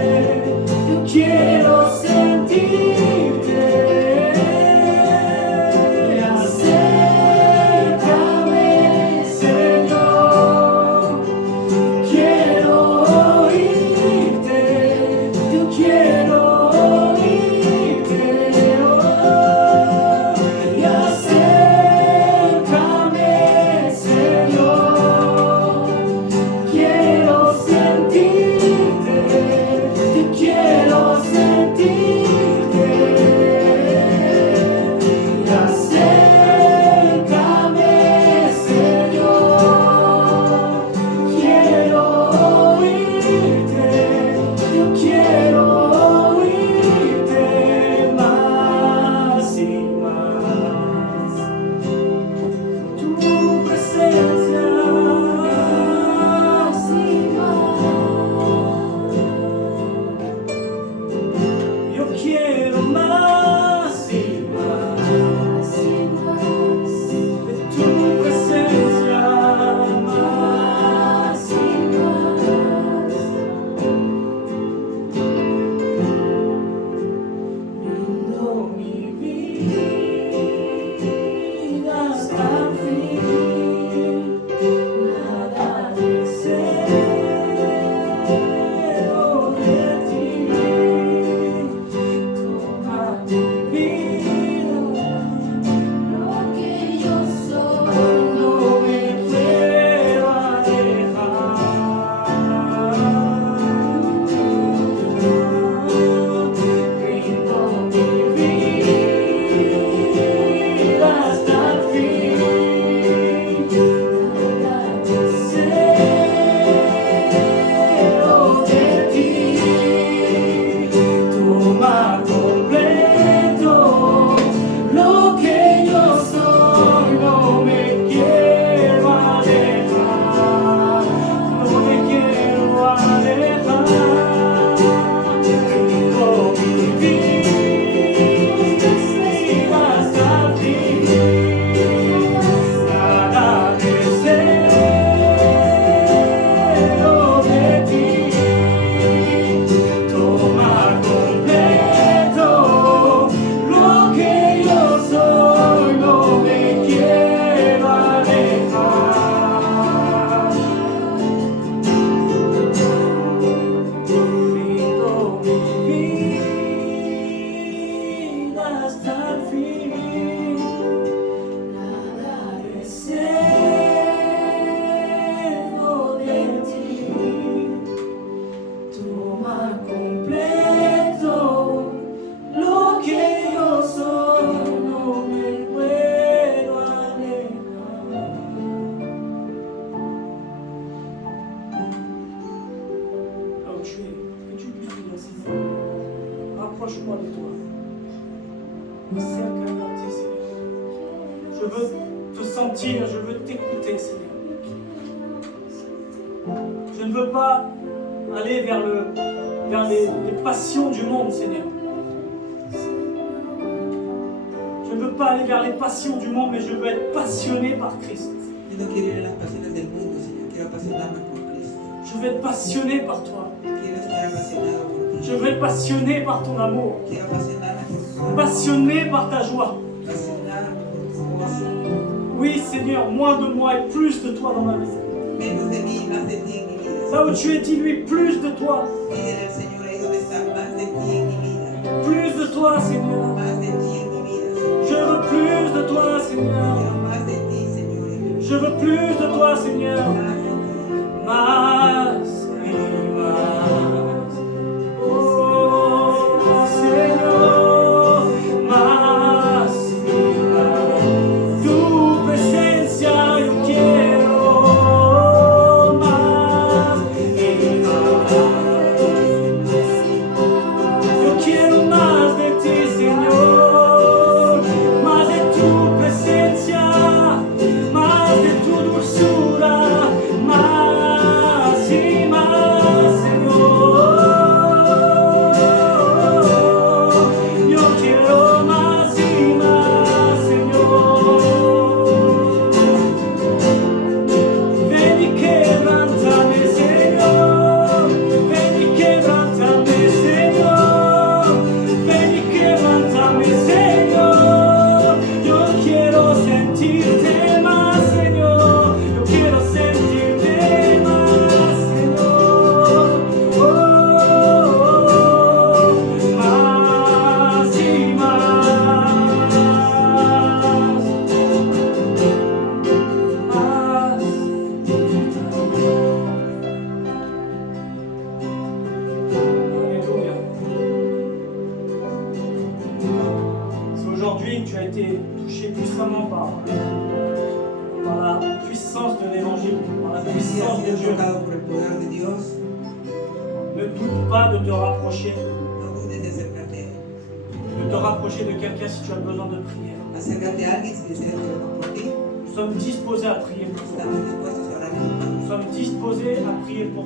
yo quiero sentirte. Acércame, Señor, quiero oírte, yo quiero oírte. Y acércame, rapproche-moi de toi. Je veux te sentir, je veux t'écouter, Seigneur. Je ne veux pas aller vers les passions du monde, Seigneur. Je ne veux pas aller vers les passions du monde, mais je veux être passionné par Christ. Yo no quiero ir a las pasiones del mundo, Señor. Quiero apasionarme por Cristo. Je veux être passionné par toi. Quiero estar apasionado por ti. Je veux être passionné par ton amour. Quiero apasionarme por tu amor. Passionné par ta joie. Apasionarme por tu gozo. Oui, Seigneur, moins de moi et plus de toi dans ma vie. Menos de mí, más de ti en mi vida. Là où tu es, dis-lui plus de toi. Pídele al Señor ahí donde está, más de ti en mi vida. Plus de toi, Seigneur. Más de ti en mi vida. Je veux plus de toi, Seigneur. Quiero más de ti, Señor, en mi vida. Je veux plus de toi, Seigneur. Más de ti. Más y más. Oh, Señor. Más y más. Tu presencia yo quiero. Más y más. Yo quiero más de ti, Señor. Más de tu presencia. Más de tu dulzura. Más y más, Señor. Yo quiero más y más, Señor. Ven y quebrántame, Señor. Ven y quebrántame, Señor. Ven y quebrántame, Señor. Yo quiero sentirte más, Señor. Yo quiero sentirte más, Señor. Oh, más y más. Más. Alléluia. Si aujourd'hui tu as été touché puissamment par la puissance de l'évangile, par la Si has puissance de sido Dieu, tocado por el poder de Dios, ne doute pas de te rapprocher, no dudes de acercarte a Él. de te rapprocher de quelqu'un si tu as besoin de prière. Acércate a alguien si deseas que oremos por ti. Nous sommes disposés à prier pour toi. Estamos dispuestos a orar por ti. Nous sommes disposés à prier pour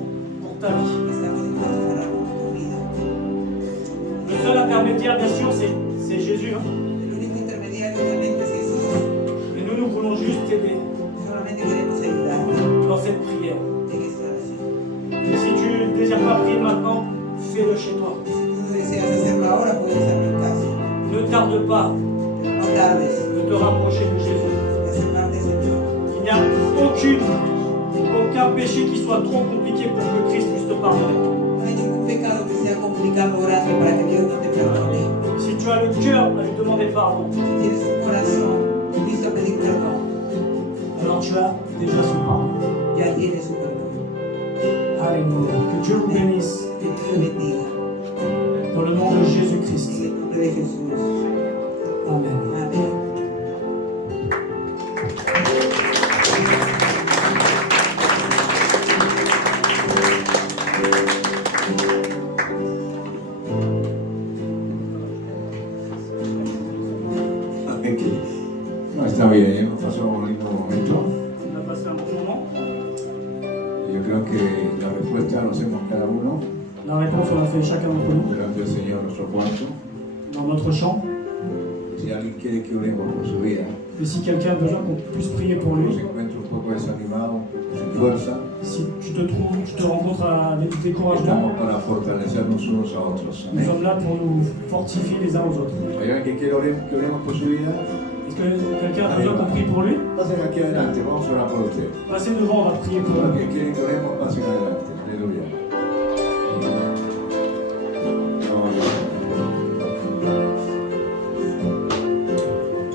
ta vie. Estamos dispuestos a orar por tu vida. Le seul intermédiaire, bien sûr, c'est Jésus. Hein. El único intermediario obviamente es Jesús. Et nous voulons juste t'aider Solamente queremos ayudar dans cette prière. en esta oración. Et si tu ne désires pas prier maintenant, fais-le chez toi. Si tú no deseas hacerlo ahora, puedes hacerlo en casa. Ne tarde pas Pero no tardes de te rapprocher de Jésus. de acercarte al Señor. Il n'y a aucun péché qui soit trop compliqué pour que Christ puisse te pardonner. No hay ningún pecado que sea complicado o grande para que Dios no te perdone. Si tu as le cœur à lui demander pardon, Si tienes un corazón listo a pedir perdón, alors tu as déjà son pardon. ya tienes su perdón. Alléluia. Que Dieu vous bénisse Que Dios te bendiga. dans le nom de Jésus-Christ. En el nombre de Jesús. Amen. Amén. No, está bien, hemos pasado un lindo momento. On a passé un bon moment. Y yo creo que la respuesta la hacemos cada uno La réponse, on l'a fait chacun d'entre nous delante del Señor, nuestro cuarto. dans notre champ. Si alguien quiere que oremos por su vida, Et si quelqu'un a besoin qu'on puisse prier pour o lui, se encuentra un poco desanimado, sin fuerza, si tu te rencontres à des découragements, estamos para fortalecernos unos a otros. nous Amén. sommes là pour nous fortifier les uns aux autres. ¿Hay alguien que quiere que oremos por su vida? Est-ce que quelqu'un a besoin qu'on prie pour lui? Pasen aquí adelante, vamos a orar por usted. Passez devant, on va prier pour Los lui. que quieren que oremos, pasen adelante. Aleluya.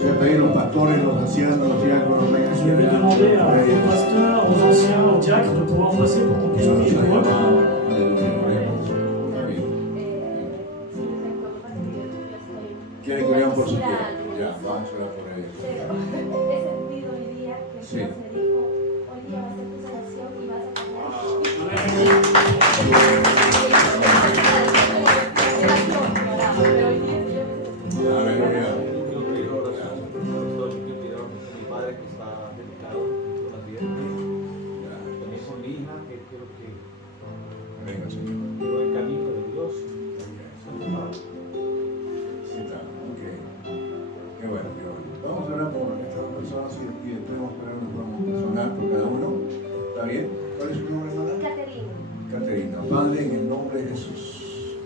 Voy a pedir a los pastores, los ancianos, los diáconos, vengan Je aquí vais demander adelante. aux pasteurs, aux anciens, aux diacres de pouvoir passer pour qu'on puisse Dios nos prier ha pour eux. llamado. Aleluya, oremos. Amén. ¿Quieren que oremos por su vida? Ya, vamos a orar por ellos. He sentido hoy día que Sí. Dios me dijo, hoy día va a ser tu sanación y vas a cambiar. Amen. Oración, mi oraba, pero ¿Cuál es su nombre, hermana? Caterina. Caterina. Padre, en el nombre de Jesús.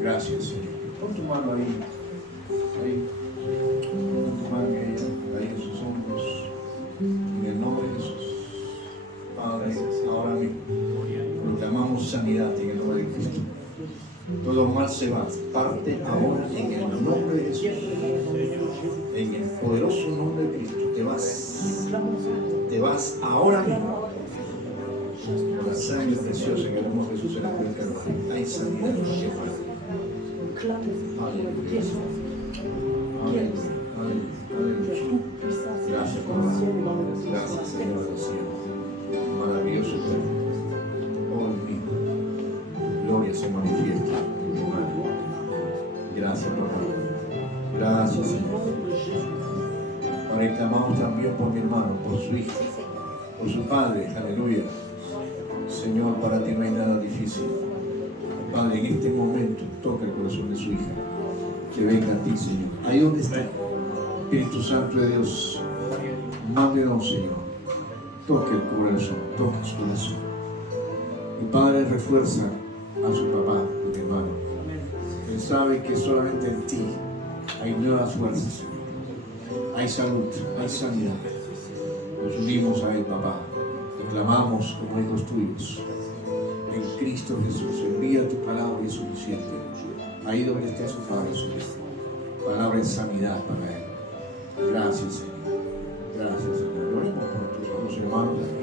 Gracias, Señor. Pon tu mano ahí. Ahí. Pon tu mano ahí en sus hombros. En el nombre de Jesús. Padre, ahora mismo proclamamos sanidad en el nombre de Cristo. Todo mal se va. Parte ahora en el nombre de Jesús. En el poderoso nombre de Cristo. Te vas. Te vas ahora mismo. Por la sangre preciosa que damos Jesús en la cruz del Calvario. Hay sanidad en nuestro cuerpo. Aleluya. Aleluya. Gracias, Padre. Gracias, Señor del cielo. Maravilloso eterno. Hoy mismo. Gloria se manifiesta. Gracias, Padre. Gracias, Señor. Ahora clamamos también por mi hermano, por su hijo, por su padre. Aleluya. Señor, para ti no hay nada difícil. Padre, en este momento toca el corazón de su hija. Que venga a ti, Señor. Ahí donde está. Espíritu Santo de Dios. Mándenos, Señor. Toque el corazón, toque su corazón. Mi Padre refuerza a su papá, mi hermano. Él sabe que solamente en ti hay nuevas fuerzas, Señor. Hay salud, hay sanidad. Nos unimos a Él, papá, y clamamos como hijos tuyos. En Cristo Jesús, envía tu palabra y es suficiente. Ahí donde esté su Padre, Señor. Palabra de sanidad para Él. Gracias, Señor. Gracias, Señor. Oremos por nuestros hermanos aquí.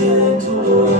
Can't